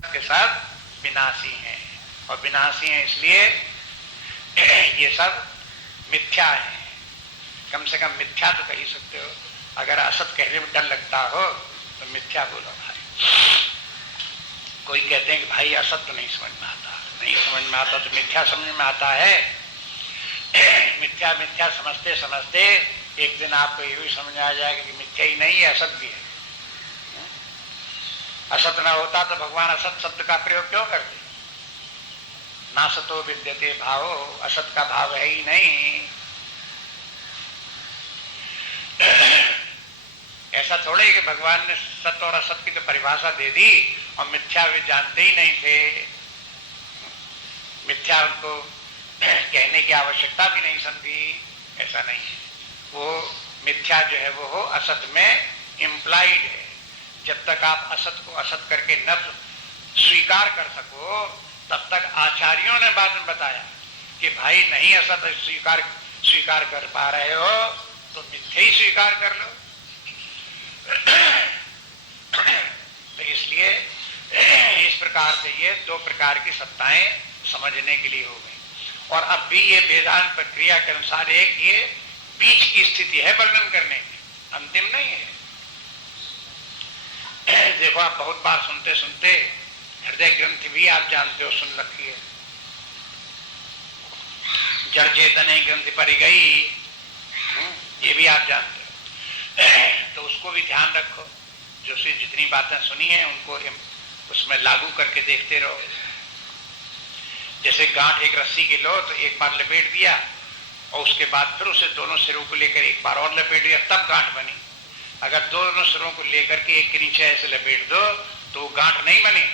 के साथ विनाशी हैं, और विनाशी हैं इसलिए ये सब मिथ्या है। कम से कम मिथ्या तो कह ही सकते हो। अगर असत कहने में डर लगता हो तो मिथ्या बोलो भाई। कोई कहते हैं कि भाई असत्य नहीं समझ में आता, नहीं समझ में आता तो मिथ्या समझ में आता है। मिथ्या मिथ्या समझते समझते एक दिन आपको ये भी समझ आ जाएगा कि मिथ्या ही नहीं है, असत भी है। असत ना होता तो भगवान असत शब्द का प्रयोग क्यों करते? ना सतो विद्यते भावो, असत का भाव है ही नहीं। ऐसा थोड़े कि भगवान ने सत्य और असत की तो परिभाषा दे दी और मिथ्या वे जानते ही नहीं थे। मिथ्या उनको कहने की आवश्यकता भी नहीं समझी, ऐसा नहीं है। वो मिथ्या जो है वो असत में इम्प्लाइड है। जब तक आप असत को असत करके न स्वीकार कर सको तब तक आचार्यों ने बाद में बताया कि भाई नहीं असत स्वीकार कर पा रहे हो तो मिथ्या ही स्वीकार कर लो। तो इसलिए इस प्रकार से ये दो प्रकार की सत्ताएं समझने के लिए हो गई। और अब भी ये वेदांत प्रक्रिया के अनुसार एक ये बीच की स्थिति है वर्णन करने की, अंतिम नहीं है। देखो आप बहुत बार सुनते सुनते हृदय ग्रंथि भी आप जानते हो, सुन रखी है। जड़ चेतन ग्रंथि पर गई, ये भी आप जानते हो। तो उसको भी ध्यान रखो, जो से जितनी बातें सुनी है उनको उसमें लागू करके देखते रहो। जैसे गांठ एक रस्सी की लो तो एक बार लपेट दिया और उसके बाद फिर उसे दोनों सिरों को लेकर एक बार और लपेट दिया, तब गांठ बनी। अगर दोनों सिरों को लेकर के एक के नीचे ऐसे लपेट दो तो वो गांठ नहीं बनी।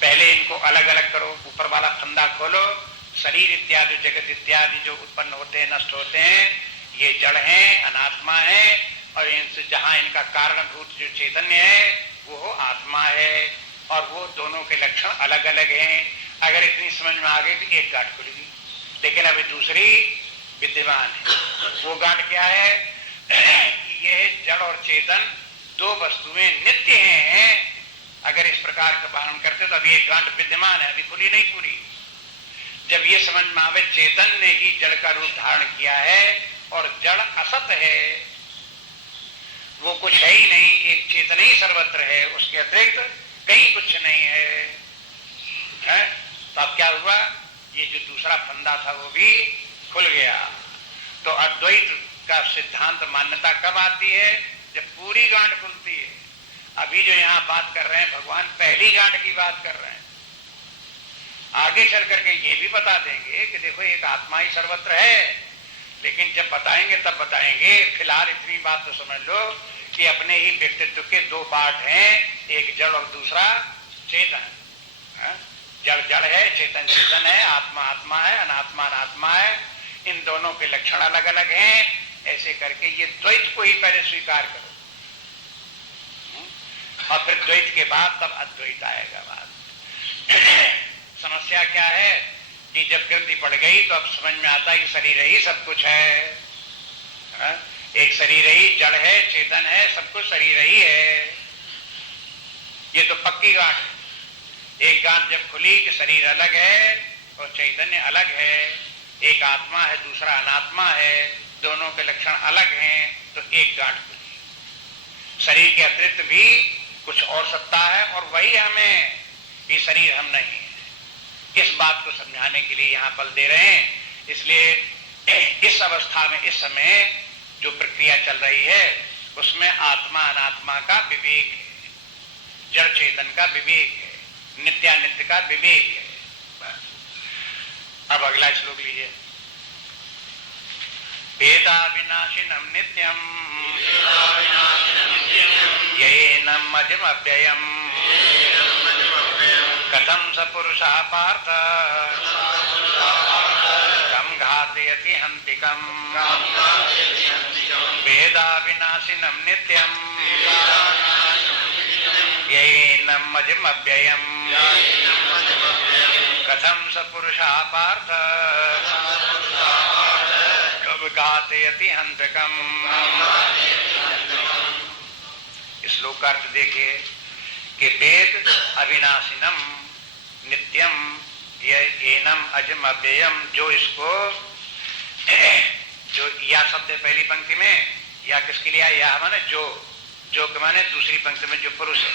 पहले इनको अलग अलग करो, ऊपर वाला फंदा खोलो, शरीर इत्यादि जगत इत्यादि जो उत्पन्न होते हैं नष्ट होते हैं ये जड़ हैं, अनात्मा है, और इनसे जहां इनका कारणभूत जो चैतन्य है वो आत्मा है, और वो दोनों के लक्षण अलग अलग हैं। अगर इतनी समझ में आ गई तो एक गांठ खुलेगी, लेकिन अभी दूसरी विद्यमान है। वो गांठ क्या है? ये जड़ और चेतन दो वस्तुएं नित्य हैं। अगर इस प्रकार का पालन करते तो अभी एक गांठ विद्यमान है, अभी खुली नहीं पूरी। जब ये समझ में आवे चेतन ने ही जड़ का रूप धारण किया है और जड़ असत है, वो कुछ है ही नहीं, एक चेतन ही सर्वत्र है, उसके अतिरिक्त कहीं कुछ नहीं है, तो अब क्या हुआ? ये जो दूसरा फंदा था वो भी खुल गया। तो अद्वैत का सिद्धांत मान्यता कब आती है? जब पूरी गांठ खुलती है। अभी जो यहाँ बात कर रहे हैं भगवान पहली गांठ की बात कर रहे हैं। आगे चल करके ये भी बता देंगे कि देखो एक आत्मा ही सर्वत्र है, लेकिन जब बताएंगे तब बताएंगे। फिलहाल इतनी बात तो समझ लो कि अपने ही व्यक्तित्व के दो पार्ट हैं, एक जड़ और दूसरा चेतन। जड़ जड़ है, चेतन चेतन है, आत्मा आत्मा है, अनात्मा अनात्मा है। इन दोनों के लक्षण अलग अलग हैं। ऐसे करके ये द्वैत को ही पहले स्वीकार करो और फिर द्वैत के बाद तब अद्वैत आएगा बात। समस्या क्या है कि जब ग्रंथि पड़ गई तो अब समझ में आता है कि शरीर ही सब कुछ है। एक शरीर ही जड़ है, चेतन है, सब कुछ शरीर ही है। ये तो पक्की गांठ है। एक गांठ जब खुली कि शरीर अलग है और चैतन्य अलग है, एक आत्मा है दूसरा अनात्मा है, दोनों के लक्षण अलग हैं, तो एक गांठ खुली। शरीर के अतिरिक्त भी कुछ और सत्ता है और वही हमें, ये शरीर हम नहीं है। इस बात को समझाने के लिए यहाँ बल दे रहे हैं। इसलिए इस अवस्था में इस समय जो प्रक्रिया चल रही है उसमें आत्मा अनात्मा का विवेक है, जड़ चेतन का विवेक है, नित्यानित्य का विवेक है। अब अगला श्लोक लीजिए। वेदा विनाशिनम नित्यम येनम अजमव्ययम कथम स पुरुषा पार्थ कम घातयति हन्तिकम् वेदा विनाशिनम नित्यम येनम अजमव्ययम कथम स पुरुषा पार्थ कम घातयति हन्तिकम्। श्लोक का अर्थ देखिए कि वेद अविनाशिनम, नित्यम ये एनम अजम अव्ययम, जो इसको जो या शब्द पहली पंक्ति में, या किसके लिए या माने जो के माने दूसरी पंक्ति में जो पुरुष है,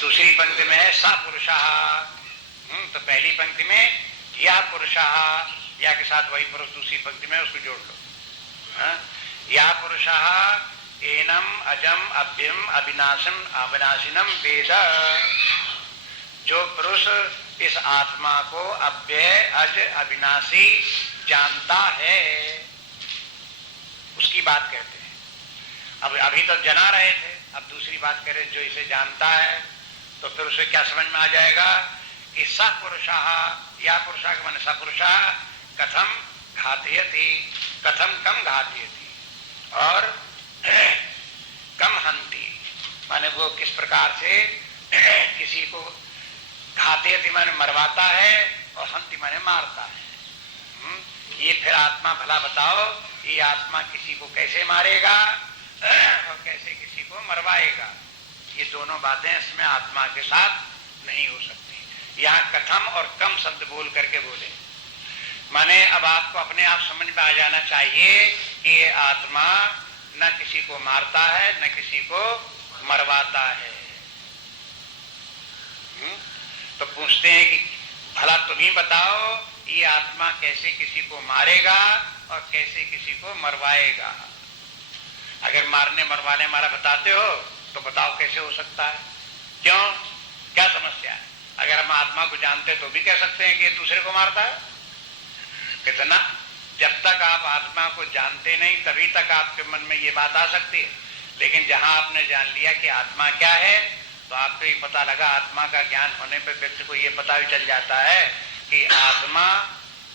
दूसरी पंक्ति में है सा पुरुषः। तो पहली पंक्ति में या पुरुषः, या के साथ वही पुरुष दूसरी पंक्ति में, उसको जोड़ लो। या पुरुषः एनम अजम अभ्यम अविनाशम अविनाशिनम वेद, जो पुरुष इस आत्मा को अव्यय अज अविनाशी जानता है, उसकी बात कहते हैं। अब अभी तो जना रहे थे, अब दूसरी बात कह रहे जो इसे जानता है, तो फिर उसे क्या समझ में आ जाएगा कि स पुरुषः, या पुरुषः के माने स पुरुषः कथम घातयति, कथम कम घातयति, और कम हंति, माने वो किस प्रकार से किसी को घातयति माने मरवाता है, और हंति माने मारता है। ये फिर आत्मा भला बताओ, ये आत्मा किसी को कैसे मारेगा और कैसे किसी को मरवाएगा, ये दोनों बातें इसमें आत्मा के साथ नहीं हो सकती। यहाँ कथम और कम शब्द बोल करके बोले, माने अब आपको अपने आप समझ में आ जाना चाहिए कि ये आत्मा न किसी को मारता है न किसी को मरवाता है। तो पूछते हैं कि भला तुम ही बताओ, ये आत्मा कैसे किसी को मारेगा और कैसे किसी को मरवाएगा। अगर मारने मरवाने वाला बताते हो तो बताओ कैसे हो सकता है, क्यों, क्या समस्या है। अगर हम आत्मा को जानते तो भी कह सकते हैं कि ये दूसरे को मारता है। कितना, जब तक आप आत्मा को जानते नहीं तभी तक आपके मन में ये बात आ सकती है, लेकिन जहां आपने जान लिया कि आत्मा क्या है, तो आपको ये पता लगा, आत्मा का ज्ञान होने पर व्यक्ति को ये पता भी चल जाता है कि आत्मा,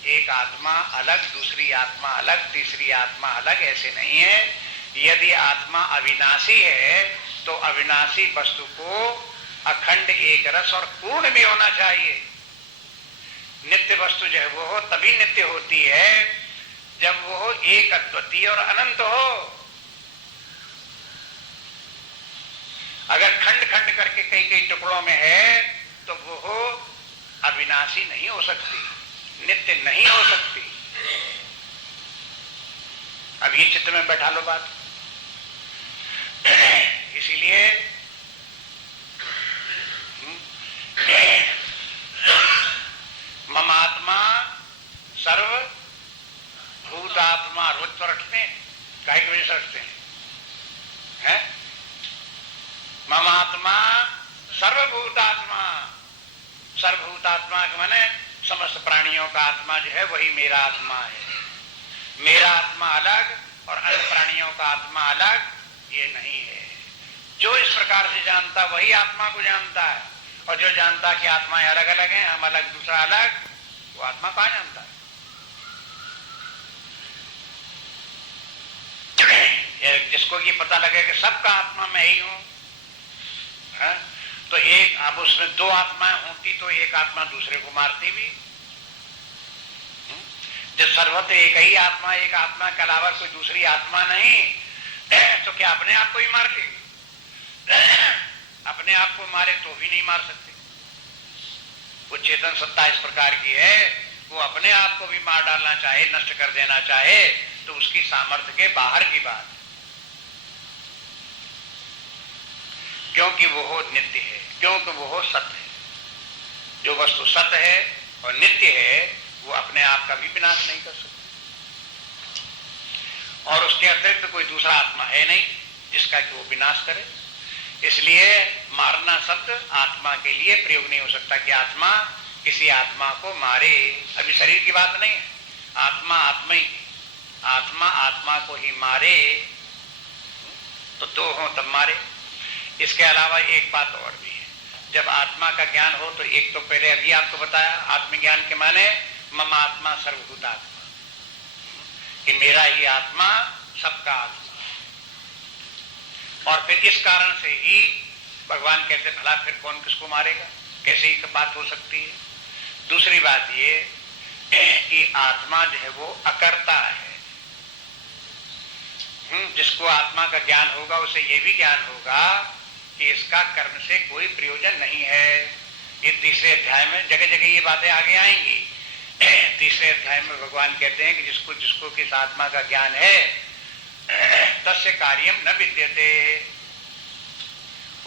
एक आत्मा अलग, दूसरी आत्मा अलग, तीसरी आत्मा अलग, ऐसे नहीं है। यदि आत्मा अविनाशी है तो अविनाशी वस्तु को अखंड एक रस और पूर्ण भी होना चाहिए। नित्य वस्तु जो है वो हो तभी नित्य होती है जब वो एक अद्वितीय और अनंत हो। अगर खंड खंड करके कई कई टुकड़ों में है तो वो अविनाशी नहीं हो सकती, नित्य नहीं हो सकती। अब ये चित्त में बैठा लो बात। इसीलिए ममात्मा सर्व भूतात्मा, रोज तो रखते हैं, काहे की वजह से रखते हैं? ममात्मा सर्वभूतात्मा, सर्वभूतात्मा के माने समस्त प्राणियों का आत्मा जो है वही मेरा आत्मा है। मेरा आत्मा अलग और अन्य प्राणियों का आत्मा अलग ये नहीं है। जो इस प्रकार से जानता वही आत्मा को जानता है, और जो जानता कि आत्माएं अलग अलग हैं, हम अलग दूसरा अलग, वो आत्मा कहाँ जानता है? जिसको ये पता लगे कि सबका आत्मा मैं ही हूं, तो एक, अब उसमें दो आत्माएं होती तो एक आत्मा दूसरे को मारती भी। जब सर्वत्र एक ही आत्मा, एक आत्मा के अलावा कोई दूसरी आत्मा नहीं, तो क्या अपने आप को ही मार लेगी? अपने आप को मारे तो भी नहीं मार सकते। वो चेतन सत्ता इस प्रकार की है, वो अपने आप को भी मार डालना चाहे, नष्ट कर देना चाहे, तो उसकी सामर्थ्य के बाहर की बात, क्योंकि वो नित्य है, क्योंकि वो सत्य है। जो वस्तु सत्य है और नित्य है वो अपने आप का भी विनाश नहीं कर सकती, और उसके अतिरिक्त कोई दूसरा आत्मा है नहीं जिसका कि वो विनाश करे। इसलिए मारना शब्द आत्मा के लिए प्रयोग नहीं हो सकता कि आत्मा किसी आत्मा को मारे। अभी शरीर की बात नहीं है, आत्मा आत्मा ही, आत्मा आत्मा को ही मारे तो दो हो तब मारे। इसके अलावा एक बात और भी है, जब आत्मा का ज्ञान हो तो एक तो पहले अभी आपको बताया आत्मज्ञान के माने मम आत्मा सर्वभूतात्मा, कि मेरा ही आत्मा सबका आत्मा, और फिर इस कारण से ही भगवान कहते भला फिर कौन किसको मारेगा, कैसे ही बात हो सकती है। दूसरी बात ये कि आत्मा जो है वो अकर्ता है। जिसको आत्मा का ज्ञान होगा उसे ये भी ज्ञान होगा कि इसका कर्म से कोई प्रयोजन नहीं है। ये तीसरे अध्याय में जगह जगह ये बातें आगे आएंगी। तीसरे अध्याय में भगवान कहते हैं कि जिसको जिसको किस आत्मा का ज्ञान है तस्य कार्यम न विद्यते,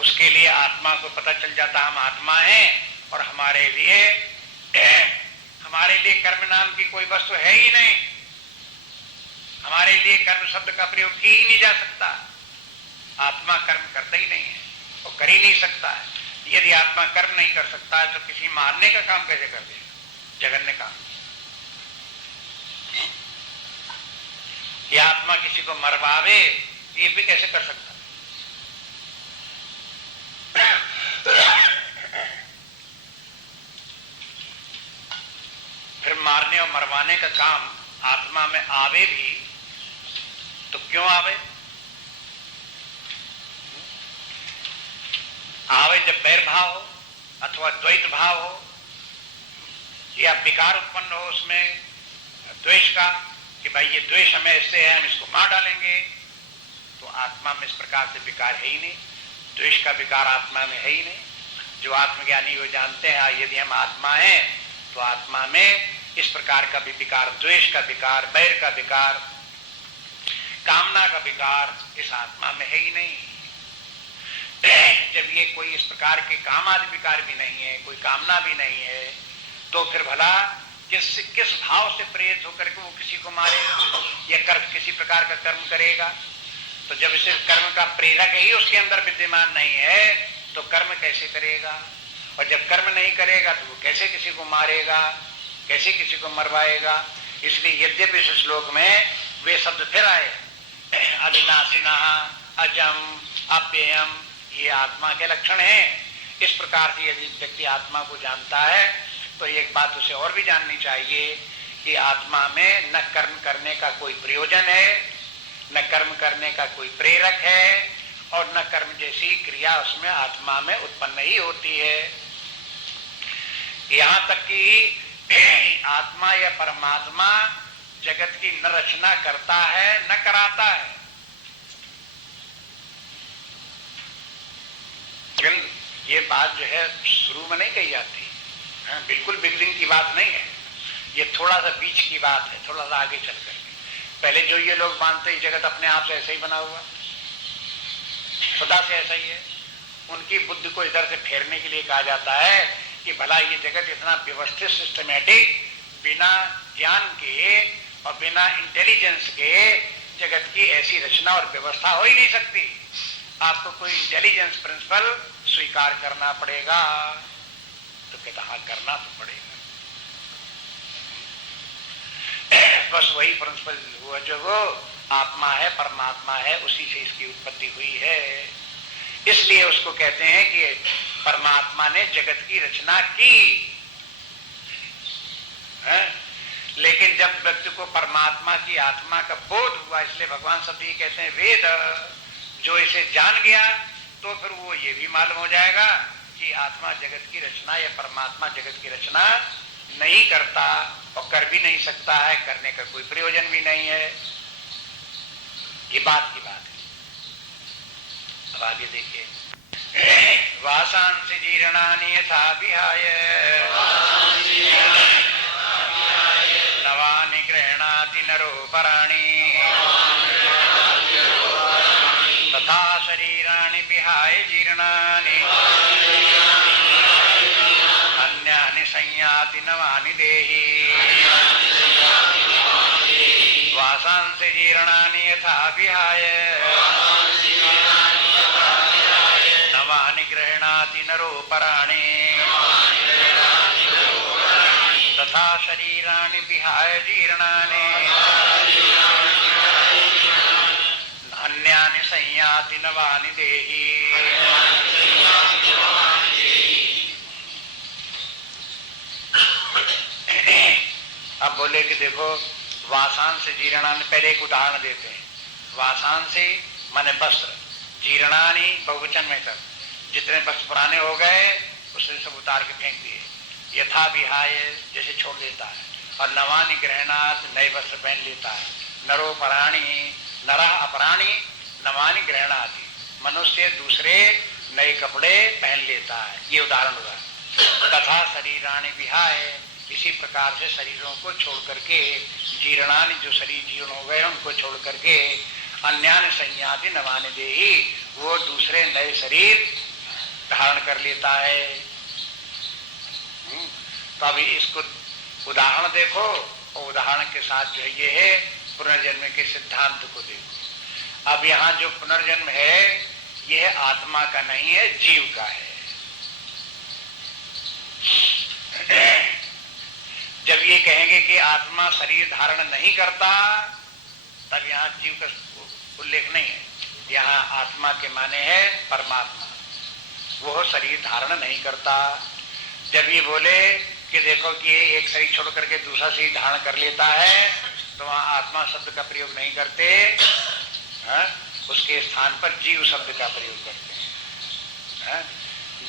उसके लिए आत्मा को पता चल जाता हम आत्मा हैं और हमारे लिए कर्म नाम की कोई वस्तु है ही नहीं, हमारे लिए कर्म शब्द का प्रयोग की ही नहीं जा सकता। आत्मा कर्म करता ही नहीं है और कर ही नहीं सकता है। यदि आत्मा कर्म नहीं कर सकता है तो किसी मारने का काम कैसे कर देगा? जघन्य काम। ये आत्मा किसी को मरवावे ये भी कैसे कर सकता? फिर मारने और मरवाने का काम आत्मा में आवे भी तो क्यों आवे? आवे जब बैर भाव हो अथवा द्वैत भाव हो या विकार उत्पन्न हो उसमें द्वेष का, कि भाई ये द्वेष हमें इससे है हम इसको मार डालेंगे, तो आत्मा में इस प्रकार से विकार है ही नहीं, द्वेष का विकार आत्मा में है ही नहीं। जो आत्मज्ञानी वो जानते हैं यदि हम आत्मा हैं तो आत्मा में इस प्रकार का भी विकार, द्वेष का विकार, बैर का विकार, कामना का विकार इस आत्मा में है ही नहीं। जब ये कोई इस प्रकार के काम आदि विकार भी नहीं है, कोई कामना भी नहीं है, तो फिर भला किस भाव से प्रेरित होकर के वो किसी को मारेगा या किसी प्रकार का कर्म करेगा? तो जब इसे कर्म का प्रेरक ही उसके अंदर विद्यमान नहीं है तो कर्म कैसे करेगा? और जब कर्म नहीं करेगा तो वो कैसे किसी को मारेगा, कैसे किसी को मरवाएगा? इसलिए यद्यपि इस श्लोक में वे शब्द फिर आए, अविनाशिना, अजम, अव्ययम, ये आत्मा के लक्षण हैं। इस प्रकार से यदि व्यक्ति आत्मा को जानता है तो एक बात उसे और भी जाननी चाहिए कि आत्मा में न कर्म करने का कोई प्रयोजन है, न कर्म करने का कोई प्रेरक है और न कर्म जैसी क्रिया उसमें आत्मा में उत्पन्न ही होती है। यहाँ तक कि आत्मा या परमात्मा जगत की न रचना करता है न कराता है। ये बात जो है शुरू में नहीं कही जाती, बिल्कुल बिगनिंग की बात नहीं है, ये थोड़ा सा बीच की बात है, थोड़ा सा आगे चल करके। पहले जो ये लोग मानते हैं जगत अपने आप से ऐसे ही बना हुआ, सदा से ऐसा ही है, उनकी बुद्धि को इधर से फेरने के लिए कहा जाता है कि भला ये जगत इतना व्यवस्थित, सिस्टमेटिक, बिना ज्ञान के और बिना इंटेलिजेंस के जगत की ऐसी रचना और व्यवस्था हो ही नहीं सकती। आपको कोई इंटेलिजेंस प्रिंसिपल स्वीकार करना पड़ेगा। तो कहता हाँ करना तो पड़ेगा, बस वही प्रिंसिपल हुआ जो वो आत्मा है, परमात्मा है, उसी से इसकी उत्पत्ति हुई है। इसलिए उसको कहते हैं कि परमात्मा ने जगत की रचना की है? लेकिन जब व्यक्ति को परमात्मा की आत्मा का बोध हुआ, इसलिए भगवान शब्द ये कहते हैं वेद, जो इसे जान गया तो फिर वो ये भी मालूम हो जाएगा कि आत्मा जगत की रचना या परमात्मा जगत की रचना नहीं करता और कर भी नहीं सकता है, करने का कोई प्रयोजन भी नहीं है। ये बात की बात है। अब आगे देखिए, वासांसि जीर्णानि यथा विहाय नवानि गृह्णाति नरो पराणि तथा शरीराणि विहाय जीर्णानि अन्यानि संयाति नवानि देहि वासांसि जीर्णानि यथा विहाय नवानि गृह्णाति नरो पराणि तथा शरीराणि विहाय जीर्णानि अन्यानि संयाति नवानि देहि। अब बोले कि देखो वासान से जीर्णानि, पहले एक उदाहरण देते हैं। वासान से माने वस्त्र, जीर्णानि बहुवचन में कर, जितने वस्त्र पुराने हो गए उसे सब उतार के फेंक दिए, यथा विहाय जैसे छोड़ देता है, और नवानि गृह्णात नए वस्त्र पहन लेता है। नरो पराणी, नरः अपराणी नवानि गृह्णाति, मनुष्य दूसरे नए कपड़े पहन लेता है। ये उदाहरण हुआ। तथा शरीराणि विहाय, इसी प्रकार से शरीरों को छोड़ करके, जीर्णानि जो शरीर जीर्ण हो गए उनको छोड़ करके, अन्यान संयाति नवानि देहि, वो दूसरे नए शरीर धारण कर लेता है। तो अभी इसको उदाहरण देखो, और उदाहरण के साथ जो ये है पुनर्जन्म के सिद्धांत को देखो। अब यहाँ जो पुनर्जन्म है यह आत्मा का नहीं है, जीव का है। जब ये कहेंगे कि आत्मा शरीर धारण नहीं करता, तब यहाँ जीव का उल्लेख नहीं है। यहाँ आत्मा के माने है परमात्मा, वो शरीर धारण नहीं करता। जब ये बोले कि देखो कि एक शरीर छोड़ करके दूसरा शरीर धारण कर लेता है, तो वहाँ आत्मा शब्द का प्रयोग नहीं करते, उसके स्थान पर जीव शब्द का प्रयोग करते हैं।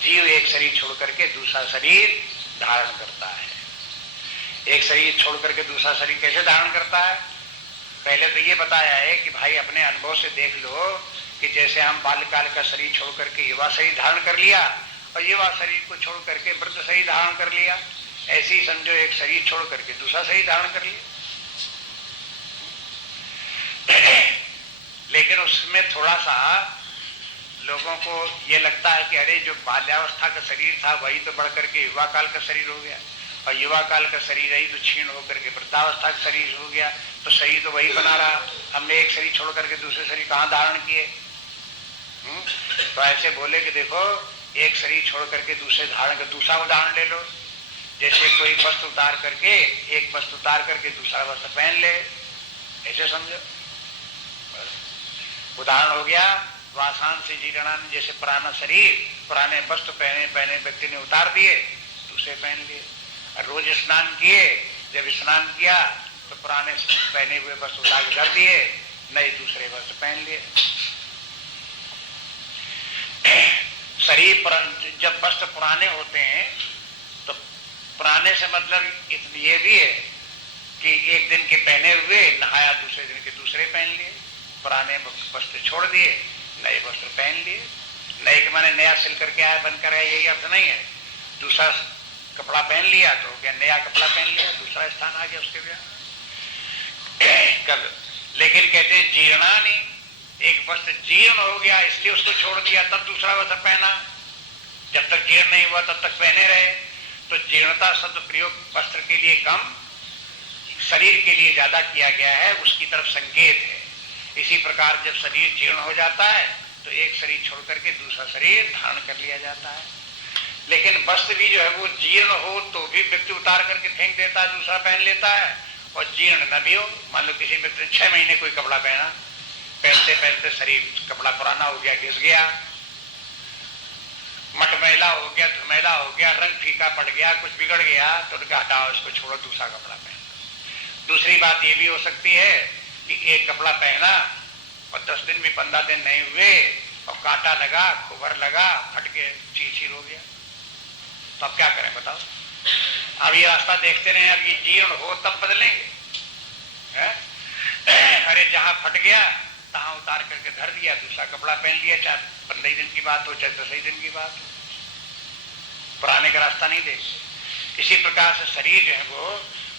जीव एक शरीर छोड़ करके दूसरा शरीर धारण करता है। एक शरीर छोड़ करके दूसरा शरीर कैसे धारण करता है? पहले तो ये बताया है कि भाई अपने अनुभव से देख लो कि जैसे हम बाल्यकाल का शरीर छोड़ करके युवा शरीर धारण कर लिया और युवा शरीर को छोड़ करके वृद्ध शरीर धारण कर लिया, ऐसे ही समझो एक शरीर छोड़ करके दूसरा शरीर धारण कर लिया। लेकिन उसमें थोड़ा सा लोगों को ये लगता है कि अरे जो बाल्यावस्था का शरीर था वही तो बढ़ करके युवा काल का शरीर हो गया, और युवा काल का शरीर ही तो क्षीण होकर के वृद्धावस्था का शरीर हो गया, तो शरीर तो वही बना रहा। हमने एक शरीर छोड़ करके दूसरे शरीर कहाँ धारण किए? तो ऐसे बोले कि देखो एक शरीर छोड़ करके दूसरे धारण कर, दूसरा उदाहरण ले लो। जैसे कोई वस्त्र उतार करके, एक वस्त्र उतार करके दूसरा वस्त्र पहन ले, ऐसे समझो। उदाहरण हो गया वासान से जीर्णान, जैसे पुराना शरीर, पुराने वस्त्र पहने व्यक्ति ने उतार दिए, दूसरे पहन लिए। रोज स्नान किए, जब स्नान किया तो पुराने पहने हुए वस्त्र उतार के कर दिए, नए दूसरे वस्त्र पहन लिए। शरीर जब वस्त्र पुराने होते हैं तो पुराने से मतलब ये भी है कि एक दिन के पहने हुए नहाया, दूसरे दिन के दूसरे पहन लिए, पुराने वस्त्र छोड़ दिए, नए वस्त्र पहन लिए। नए के माने नया सिल करके आया, बनकर आया, यही अर्थ नहीं है। दूसरा कपड़ा पहन लिया तो हो गया, नया कपड़ा पहन लिया, दूसरा स्थान आ गया उसके ब्याह। लेकिन कहते हैं जीर्णानि, एक वस्त्र जीर्ण हो गया इसलिए उसको छोड़ दिया, तब दूसरा वस्त्र पहना। जब तक जीर्ण नहीं हुआ तब तक पहने रहे। तो जीर्णता शब्द प्रयोग वस्त्र के लिए कम, शरीर के लिए ज्यादा किया गया है, उसकी तरफ संकेत है। इसी प्रकार जब शरीर जीर्ण हो जाता है तो एक शरीर छोड़ करके दूसरा शरीर धारण कर लिया जाता है। लेकिन वस्त्र भी जो है वो जीर्ण हो तो भी व्यक्ति उतार करके फेंक देता है, दूसरा पहन लेता है। और जीर्ण न भी हो, मान लो किसी व्यक्ति ने 6 महीने कोई कपड़ा पहना, पहनते पहनते शरीर कपड़ा पुराना हो गया, घिस गया, मटमैला हो गया, धुमैला हो गया, रंग फीका पड़ गया, कुछ बिगड़ गया, तो उनका हटाओ, इसको छोड़ो, दूसरा कपड़ा पहन। दूसरी बात ये भी हो सकती है कि एक कपड़ा पहना और 10 दिन भी 15 दिन नहीं हुए और कांटा लगा, खुबर लगा, फट के चीर हो गया, तो अब क्या करें बताओ? अब ये रास्ता देखते रहे, अब ये जीर्ण हो तब बदलेंगे। अरे जहां फट गया तहां उतार करके धर दिया, दूसरा कपड़ा पहन लिया, चाहे 15 दिन की बात हो चाहे 10 दिन की बात हो, पुराने का रास्ता नहीं देखते। इसी प्रकार से शरीर जो है वो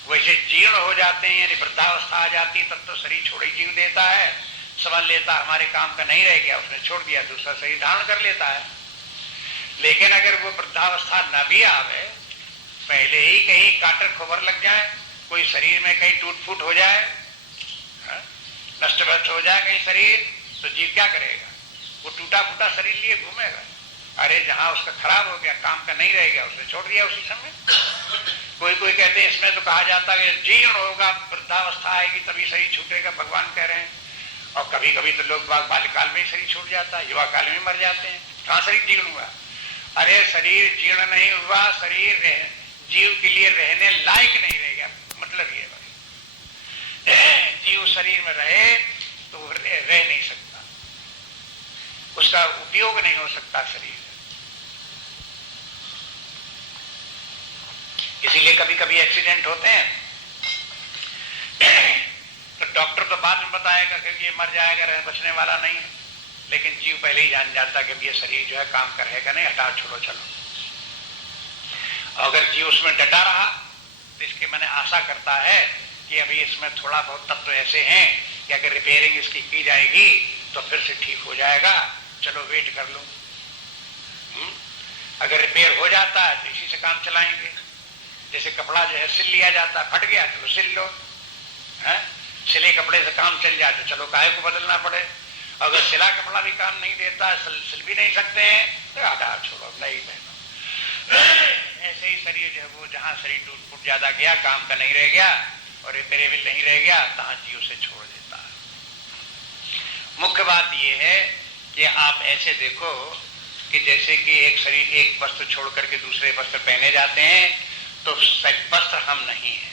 वैसे जीर्ण हो जाते हैं, यानी वृद्धावस्था आ जाती, तब तो शरीर छोड़ ही जीव देता है, समझ लेता हमारे काम का नहीं रह गया, उसने छोड़ दिया, दूसरा शरीर धारण कर लेता है। लेकिन अगर वो वृद्धावस्था न भी आवे, पहले ही कहीं काटर खबर लग जाए, कोई शरीर में कहीं टूट फूट हो जाए, नष्ट भ्रष्ट हो जाए कहीं शरीर, तो जीव क्या करेगा? वो टूटा फूटा शरीर लिए घूमेगा। अरे जहां उसका खराब हो गया, काम का नहीं रह गया, उसने छोड़ दिया उसी समय। कोई कहते हैं इसमें तो कहा जाता है जीर्ण होगा, वृद्धावस्था आएगी तभी शरीर छूटेगा, भगवान कह रहे हैं। और कभी कभी तो लोग बाल्यकाल में ही शरीर छूट जाता है, युवा काल में मर जाते हैं, कहाँ शरीर जीर्ण हुआ? अरे शरीर जीर्ण नहीं हुआ, शरीर जीव के लिए रहने लायक नहीं रह गया, मतलब ये जीव शरीर में रहे तो रह नहीं सकता, उसका उपयोग नहीं हो सकता शरीर। इसीलिए कभी कभी एक्सीडेंट होते हैं तो डॉक्टर तो बाद में बताएगा कि ये मर जाएगा, बचने वाला नहीं है, लेकिन जीव पहले ही जान जाता कि ये शरीर जो है काम करेगा नहीं, हटाओ छोड़ो चलो। अगर जीव उसमें डटा रहा तो इसके मैंने आशा करता है कि अभी इसमें थोड़ा बहुत तत्व ऐसे हैं कि अगर रिपेयरिंग इसकी की जाएगी तो फिर से ठीक हो जाएगा, चलो वेट कर लो। अगर रिपेयर हो जाता है तो इसी से काम चलाएंगे। जैसे कपड़ा जो है सिल लिया जाता, फट गया चलो सिल लो, सिले कपड़े से काम चल जाए तो चलो काहे को बदलना पड़े। अगर सिला कपड़ा भी काम नहीं देता, सिल भी नहीं सकते हैं तो आधा छोड़ो, नहीं पहनो। ऐसे ही शरीर जो है वो जहां शरीर टूट फूट ज्यादा गया, काम का नहीं रह गया और रिपेरेबल नहीं रह गया, तहां जीव से छोड़ देता है। मुख्य बात यह है कि आप ऐसे देखो कि जैसे कि एक शरीर एक वस्त्र छोड़ करके दूसरे वस्त्र पहने जाते हैं, तो वस्त्र हम नहीं है,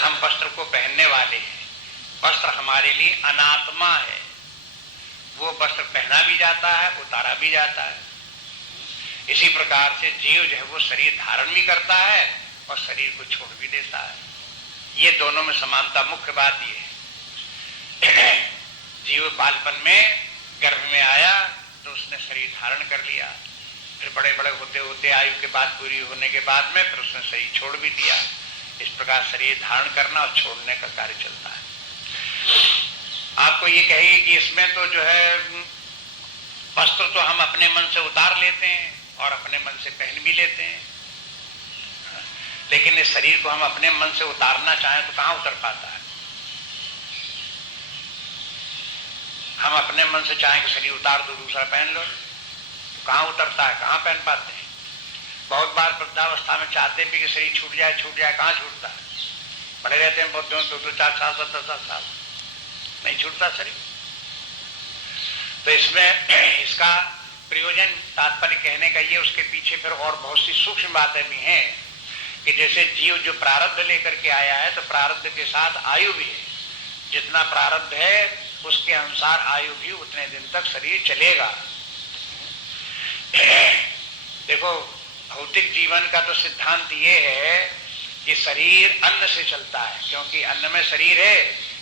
हम वस्त्र को पहनने वाले हैं। वस्त्र हमारे लिए अनात्मा है, वो वस्त्र पहना भी जाता है, उतारा भी जाता है। इसी प्रकार से जीव जो है वो शरीर धारण भी करता है और शरीर को छोड़ भी देता है। ये दोनों में समानता मुख्य बात ये है। जीव बालपन में गर्भ में आया तो उसने शरीर धारण कर लिया, फिर बड़े बड़े होते होते आयु के बाद पूरी होने के बाद में फिर उसने शरीर छोड़ भी दिया। इस प्रकार शरीर धारण करना और छोड़ने का कार्य चलता है। आपको ये कहेंगे कि इसमें तो जो है वस्त्र तो हम अपने मन से उतार लेते हैं और अपने मन से पहन भी लेते हैं, लेकिन इस शरीर को हम अपने मन से उतारना चाहें तो कहां उतर पाता है। हम अपने मन से चाहें कि शरीर उतार दो दूसरा पहन लो, तो कहां उतरता है, कहां पहन पाते हैं। बहुत बार वृद्धावस्था में चाहते भी कि शरीर छूट जाए, कहां छूटता है। पड़े रहते हैं बहुत 2-2 4 साल 7 साल, नहीं छूटता शरीर। तो इसमें इसका प्रयोजन तात्पर्य कहने का ये, उसके पीछे फिर और बहुत सी सूक्ष्म बातें भी हैं कि जैसे जीव जो प्रारब्ध लेकर के आया है तो प्रारब्ध के साथ आयु भी है। जितना प्रारब्ध है उसके अनुसार आयु भी उतने दिन तक शरीर चलेगा। देखो भौतिक जीवन का तो सिद्धांत ये है कि शरीर अन्न से चलता है, क्योंकि अन्न में शरीर है,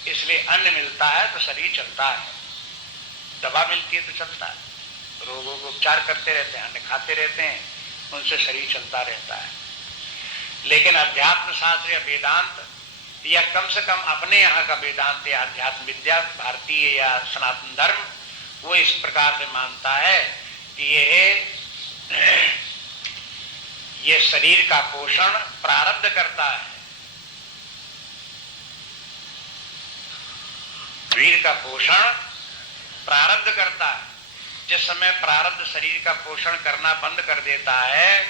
इसलिए अन्न मिलता है तो शरीर चलता है। दवा मिलती है तो चलता है, रोगों को उपचार करते रहते हैं, अन्न खाते रहते हैं, उनसे शरीर चलता रहता है। लेकिन अध्यात्म शास्त्र या वेदांत या कम से कम अपने यहाँ का वेदांत या अध्यात्म विद्या, भारतीय या सनातन धर्म, वो इस प्रकार से मानता है कि ये शरीर का पोषण प्रारब्ध करता है। शरीर का पोषण प्रारब्ध करता है। जिस समय प्रारब्ध शरीर का पोषण करना बंद कर देता है,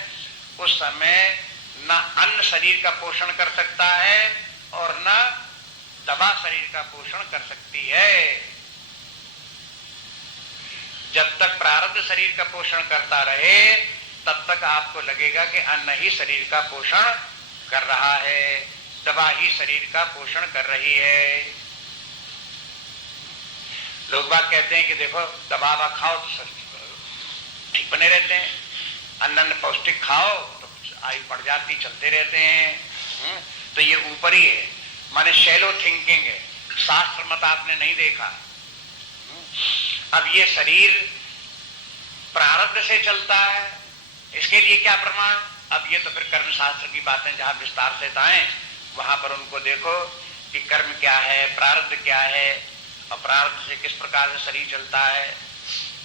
उस समय न अन्न शरीर का पोषण कर सकता है और न दवा शरीर का पोषण कर सकती है। जब तक प्रारब्ध शरीर का पोषण करता रहे तब तक आपको लगेगा कि अन्न ही शरीर का पोषण कर रहा है, दवा ही शरीर का पोषण कर रही है। लोग बात कहते हैं कि देखो दवा खाओ तो ठीक बने रहते हैं, अन्न पौष्टिक खाओ तो आयु बढ़ जाती, चलते रहते हैं। तो ये ऊपर ही है, माने शैलो थिंकिंग है, शास्त्र मत आपने नहीं देखा। अब ये शरीर प्रारब्ध से चलता है, इसके लिए क्या प्रमाण। अब ये तो फिर कर्म शास्त्र की बातें जहां विस्तार से आए वहां पर उनको देखो कि कर्म क्या है, प्रारब्ध क्या है और प्रारब्ध से किस प्रकार से शरीर चलता है,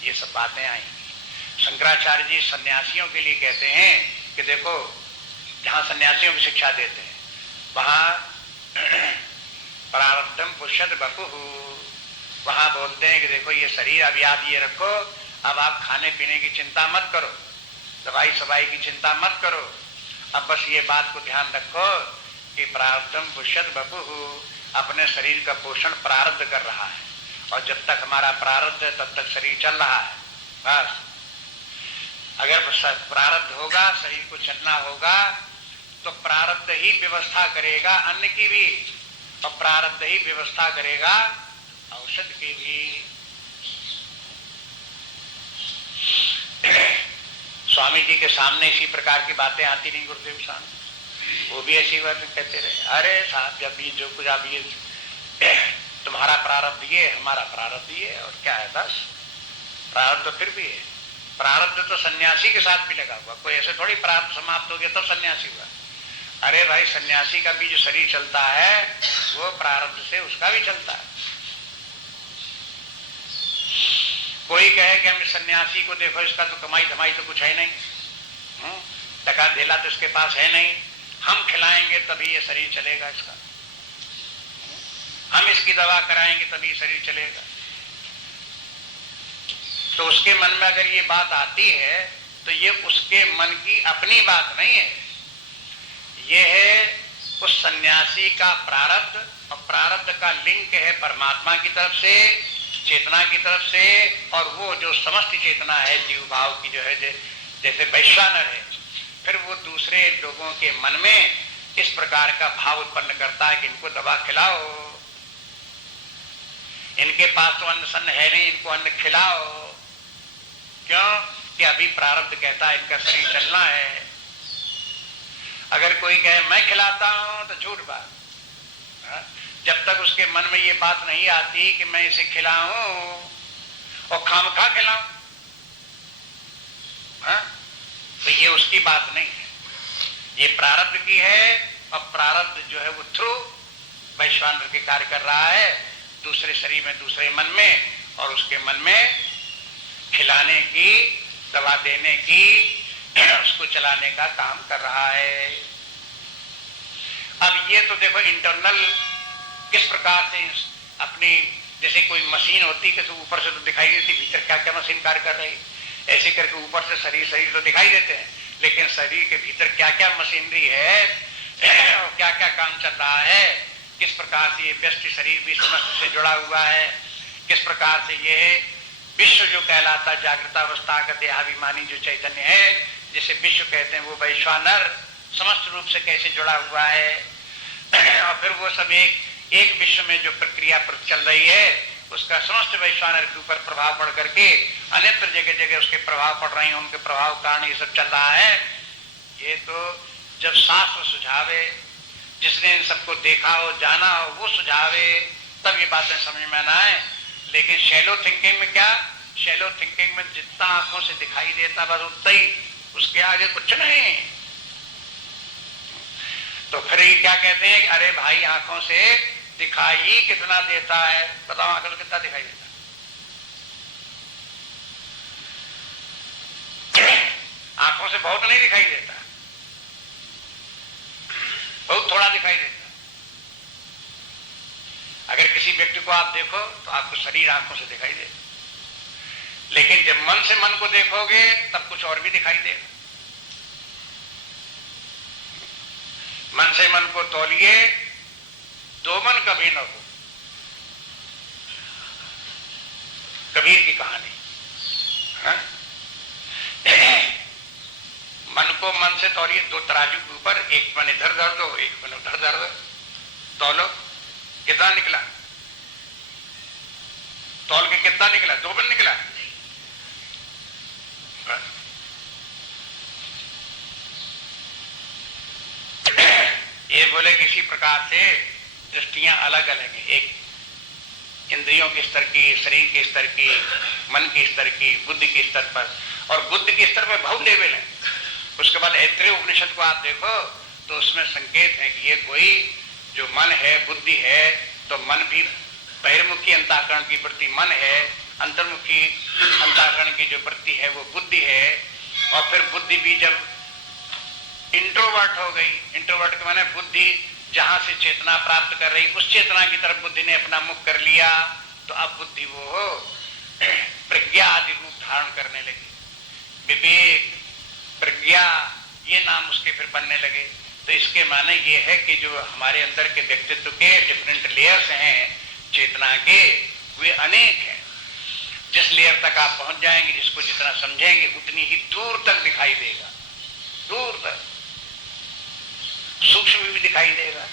ये सब बातें आएंगी। शंकराचार्य जी सन्यासियों के लिए कहते हैं कि देखो जहां सन्यासियों की शिक्षा देते हैं वहां प्रारब्धम पुष्यत बपुः, वहां बोलते हैं कि देखो ये शरीर, अब याद ये रखो, अब आप खाने पीने की चिंता मत करो, दवाई सवाई की चिंता मत करो, अब बस ये बात को ध्यान रखो कि प्रारब्धम पुष्यत बपुः, अपने शरीर का पोषण प्रारब्ध कर रहा है और जब तक हमारा प्रारब्ध है तब तक शरीर चल रहा है। बस अगर प्रारब्ध होगा, शरीर को चलना होगा तो प्रारब्ध ही व्यवस्था करेगा अन्न की भी और प्रारब्ध ही व्यवस्था करेगा औषध की भी। स्वामी जी के सामने इसी प्रकार की बातें आती नहीं गुरुदेव सामने, वो भी ऐसी बातें कहते रहे, अरे साहब जब ये जो कुछ आप ये तुम्हारा प्रारब्ध ये, हमारा प्रारब्ध ये, और क्या है, बस प्रारब्ध तो फिर भी है, प्रारब्ध तो सन्यासी के साथ भी लगा हुआ, कोई ऐसे थोड़ी प्रारब्ध समाप्त हो गया तो सन्यासी हुआ। अरे भाई, सन्यासी का भी जो शरीर चलता है वो प्रारब्ध से उसका भी चलता है। कोई कहे कि हम सन्यासी को देखो, इसका तो कमाई धमाई तो कुछ है नहीं, टका धेला तो इसके पास है नहीं, हम खिलाएंगे तभी ये शरीर चलेगा इसका, हम इसकी दवा कराएंगे तभी शरीर चलेगा। तो उसके मन में अगर ये बात आती है तो ये उसके मन की अपनी बात नहीं है, ये है उस सन्यासी का प्रारब्ध, और प्रारब्ध का लिंक है परमात्मा की तरफ से, चेतना की तरफ से, और वो जो समस्त चेतना है जीव भाव की जो है, जैसे वैश्वानर है, फिर वो दूसरे लोगों के मन में इस प्रकार का भाव उत्पन्न करता है कि इनको दवा खिलाओ, इनके पास तो अन्न सन्न है नहीं, इनको अन्न खिलाओ। क्यों? कि अभी प्रारब्ध कहता है इनका शरीर चलना है। अगर कोई कहे मैं खिलाता हूं तो झूठ बात, जब तक उसके मन में ये बात नहीं आती कि मैं इसे खिलाऊं और खामखा खिलाऊं, तो ये उसकी बात नहीं है, ये प्रारब्ध की है। और प्रारब्ध जो है वो थ्रू वैश्वानर के कार्य कर रहा है दूसरे शरीर में, दूसरे मन में, और उसके मन में खिलाने की, दवा देने की, उसको चलाने का काम कर रहा है। अब ये तो देखो इंटरनल किस प्रकार से अपनी, जैसे कोई मशीन होती है तो ऊपर से तो दिखाई देती भीतर क्या क्या मशीन कार्य कर रही, ऐसे करके ऊपर से शरीर तो दिखाई देते हैं, लेकिन शरीर के भीतर क्या क्या मशीनरी है और क्या क्या काम चल रहा है, किस प्रकार से ये व्यष्टि शरीर भी समस्त से जुड़ा हुआ है, किस प्रकार से ये विश्व जो कहलाता जागृतावस्था का देहाभिमानी जो चैतन्य है, जिसे विश्व कहते हैं, वो वैश्वानर समस्त रूप से कैसे जुड़ा हुआ है, और फिर वो सब एक विश्व में जो प्रक्रिया चल रही है उसका समस्त वैश्वानर के ऊपर प्रभाव पड़ करके अन्यत्र जगह जगह उसके प्रभाव पड़ रहे हैं, उनके प्रभाव कारण ये सब चल रहा है। ये तो जब शास्त्र सुझावे, जिसने इन सबको देखा हो, जाना हो, वो सुझावे, तब ये बातें समझ में ना आए। लेकिन शैलो थिंकिंग में क्या, शैलो थिंकिंग में जितना आंखों से दिखाई देता बस उतना ही, उसके आगे कुछ नहीं। तो फिर ये क्या कहते हैं, अरे भाई आंखों से दिखाई कितना देता है, बताओ आंखों से कितना दिखाई देता है? आंखों से बहुत नहीं दिखाई देता, बहुत थोड़ा दिखाई देता। अगर किसी व्यक्ति को आप देखो तो आपको शरीर आंखों से दिखाई दे, लेकिन जब मन से मन को देखोगे तब कुछ और भी दिखाई देगा। मन से मन को तौलिए, दो मन कभी न हो, कबीर की कहानी। मन को मन से तौलिए, दो तराजू के ऊपर, एक मन इधर धर दो, एक मन उधर धर दो, तौलो, कितना निकला? तौल के कितना निकला? 2 मन निकला। ये बोले किसी प्रकार से दृष्टियां अलग अलग है, एक इंद्रियों के स्तर की, शरीर के स्तर की, मन के स्तर की, बुद्धि के स्तर पर, और बुद्धि के स्तर पर बहुत लेवल है। उसके बाद ऐत्रेय उपनिषद को आप देखो तो उसमें संकेत है कि ये कोई जो मन है, बुद्धि है, तो मन भी बहिर्मुखी अंतःकरण की वृत्ति मन है, अंतर्मुखी अंतःकरण की जो वृत्ति है वो बुद्धि है, और फिर बुद्धि भी जब इंट्रोवर्ट हो गई, इंट्रोवर्ट के माने बुद्धि जहां से चेतना प्राप्त कर रही उस चेतना की तरफ बुद्धि ने अपना मुख कर लिया, तो अब बुद्धि वो प्रज्ञा आदि रूप धारण करने लगी। विवेक, प्रज्ञा, ये नाम उसके फिर बनने लगे। तो इसके माने ये है कि जो हमारे अंदर के व्यक्तित्व के डिफरेंट लेयर्स हैं चेतना के, वे अनेक हैं। जिस लेयर तक आप पहुंच जाएंगे, जिसको जितना समझेंगे उतनी ही दूर तक दिखाई देगा, दूर तक, सूक्ष्म भी दिखाई देगा,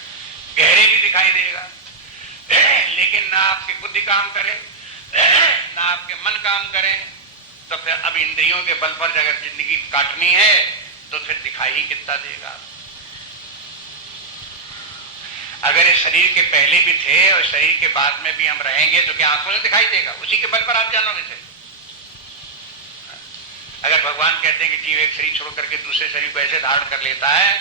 गहरे भी दिखाई देगा। लेकिन ना आपकी बुद्धि काम करे, ना आपके मन काम करे, तो फिर अब इंद्रियों के बल पर अगर जिंदगी काटनी है तो फिर दिखाई ही कितना देगा। अगर इस शरीर के पहले भी थे और शरीर के बाद में भी हम रहेंगे तो क्या आंखों से दिखाई देगा? उसी के बल पर आप जानोगे थे। अगर भगवान कहते हैं कि जीव एक शरीर छोड़ करके दूसरे शरीर को ऐसे धारण कर लेता है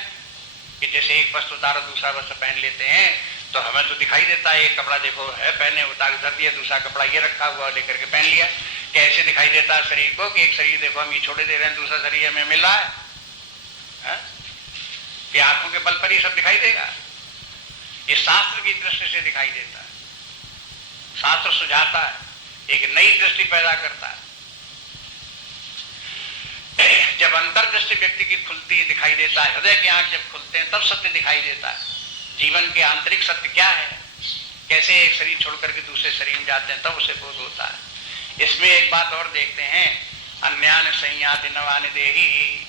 कि जैसे एक वस्त्र उतारो दूसरा वस्त्र पहन लेते हैं, तो हमें तो दिखाई देता है एक कपड़ा देखो है पहने उतार धर दिया, दूसरा कपड़ा ये रखा हुआ लेकर के पहन लिया। कैसे दिखाई देता है शरीर को कि एक शरीर देखो हम ये छोड़े दे रहे हैं, दूसरा शरीर हमें मिल रहा है कि आंखों के बल पर ही सब दिखाई देगा। ये शास्त्र की दृष्टि से दिखाई देता है, शास्त्र सुझाता है, एक नई दृष्टि पैदा करता है। जब अंतर्दृष्टि व्यक्ति की खुलती दिखाई देता है, हृदय के आंख जब खुलते हैं तब सत्य दिखाई देता है। जीवन के आंतरिक सत्य क्या है, कैसे एक शरीर छोड़ करके दूसरे शरीर में जाते हैं, तब उसे बोध होता है। इसमें एक बात और देखते हैं, अन्यान संयाति नवानि देहि।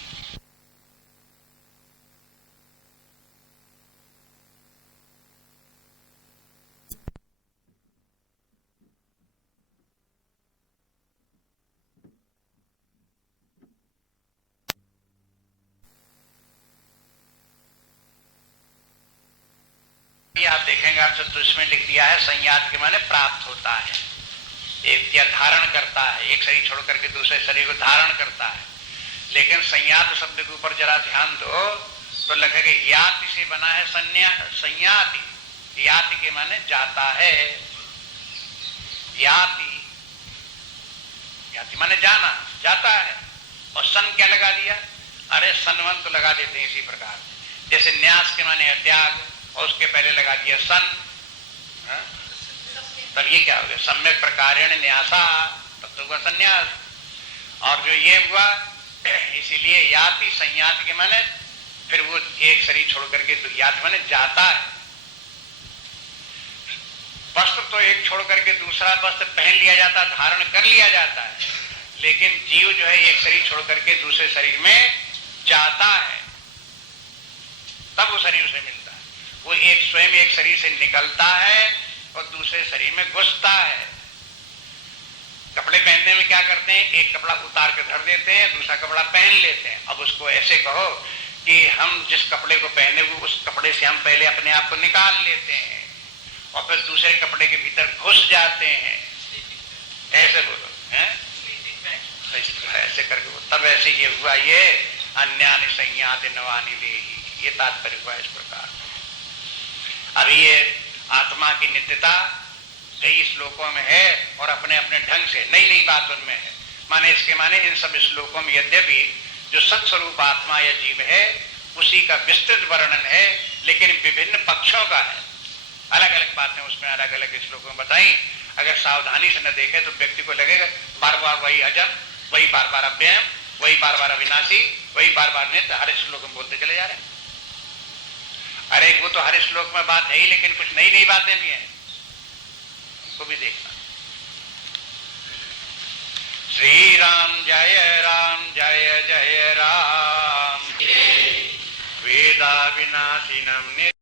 आप देखेंगे आप तो इसमें लिख दिया है संयात के माने प्राप्त होता है, एक या धारण करता है, एक शरीर छोड़ करके दूसरे शरीर को धारण करता है। लेकिन संयात शब्द के ऊपर जरा ध्यान दो तो लिखेगा याति से बना है संयाति, याति के माने जाता है, याति याति माने जाना, जाता है। और सन क्या लगा दिया, अरे सनवंत तो लगा देते हैं इसी प्रकार, जैसे न्यास के माने त्याग और उसके पहले लगा दिया सन, तब ये क्या हो गया सम्यक प्रकारेण न्यासा, तब तो हुआ संन्यास। और जो ये हुआ इसीलिए याति संयाति के माने फिर वो एक शरीर छोड़ करके तो याति माने जाता है। वस्त्र तो एक छोड़ करके दूसरा वस्त्र पहन लिया जाता, धारण कर लिया जाता है, लेकिन जीव जो है एक शरीर छोड़ करके दूसरे शरीर में जाता है, तब वो शरीर उसे मिलता है। वो एक स्वयं एक शरीर से निकलता है और दूसरे शरीर में घुसता है। कपड़े पहनने में क्या करते हैं, एक कपड़ा उतार के धर देते हैं, दूसरा कपड़ा पहन लेते हैं। अब उसको ऐसे कहो कि हम जिस कपड़े को पहने हुए उस कपड़े से हम पहले अपने आप को निकाल लेते हैं और फिर दूसरे कपड़े के भीतर घुस जाते हैं, ऐसे बोलो है? ऐसे करके तब ऐसे ये हुआ, ये अन्यानि संयाति नवानि देहि, ये तात्पर्य हुआ इस प्रकार। अभी ये आत्मा की नित्यता कई श्लोकों में है और अपने अपने ढंग से नई नई बातों में है। माने इसके माने इन सब श्लोकों में यद्यपि जो सत्स्वरूप आत्मा या जीव है उसी का विस्तृत वर्णन है, लेकिन विभिन्न पक्षों का है, अलग अलग बातें उसमें अलग अलग श्लोकों में बताई। अगर सावधानी से न देखे तो व्यक्ति को लगेगा बार बार वही अजम, वही बार बार अव्ययम, वही बार बार अविनाशी, वही बार बार नित्य, हर श्लोक में बोलते चले जा रहे हैं। अरे वो तो हर श्लोक में बात है ही, लेकिन कुछ नई नई बातें भी हैं, उनको भी देखना। श्री राम जय जय राम, वेदा विनाशिनम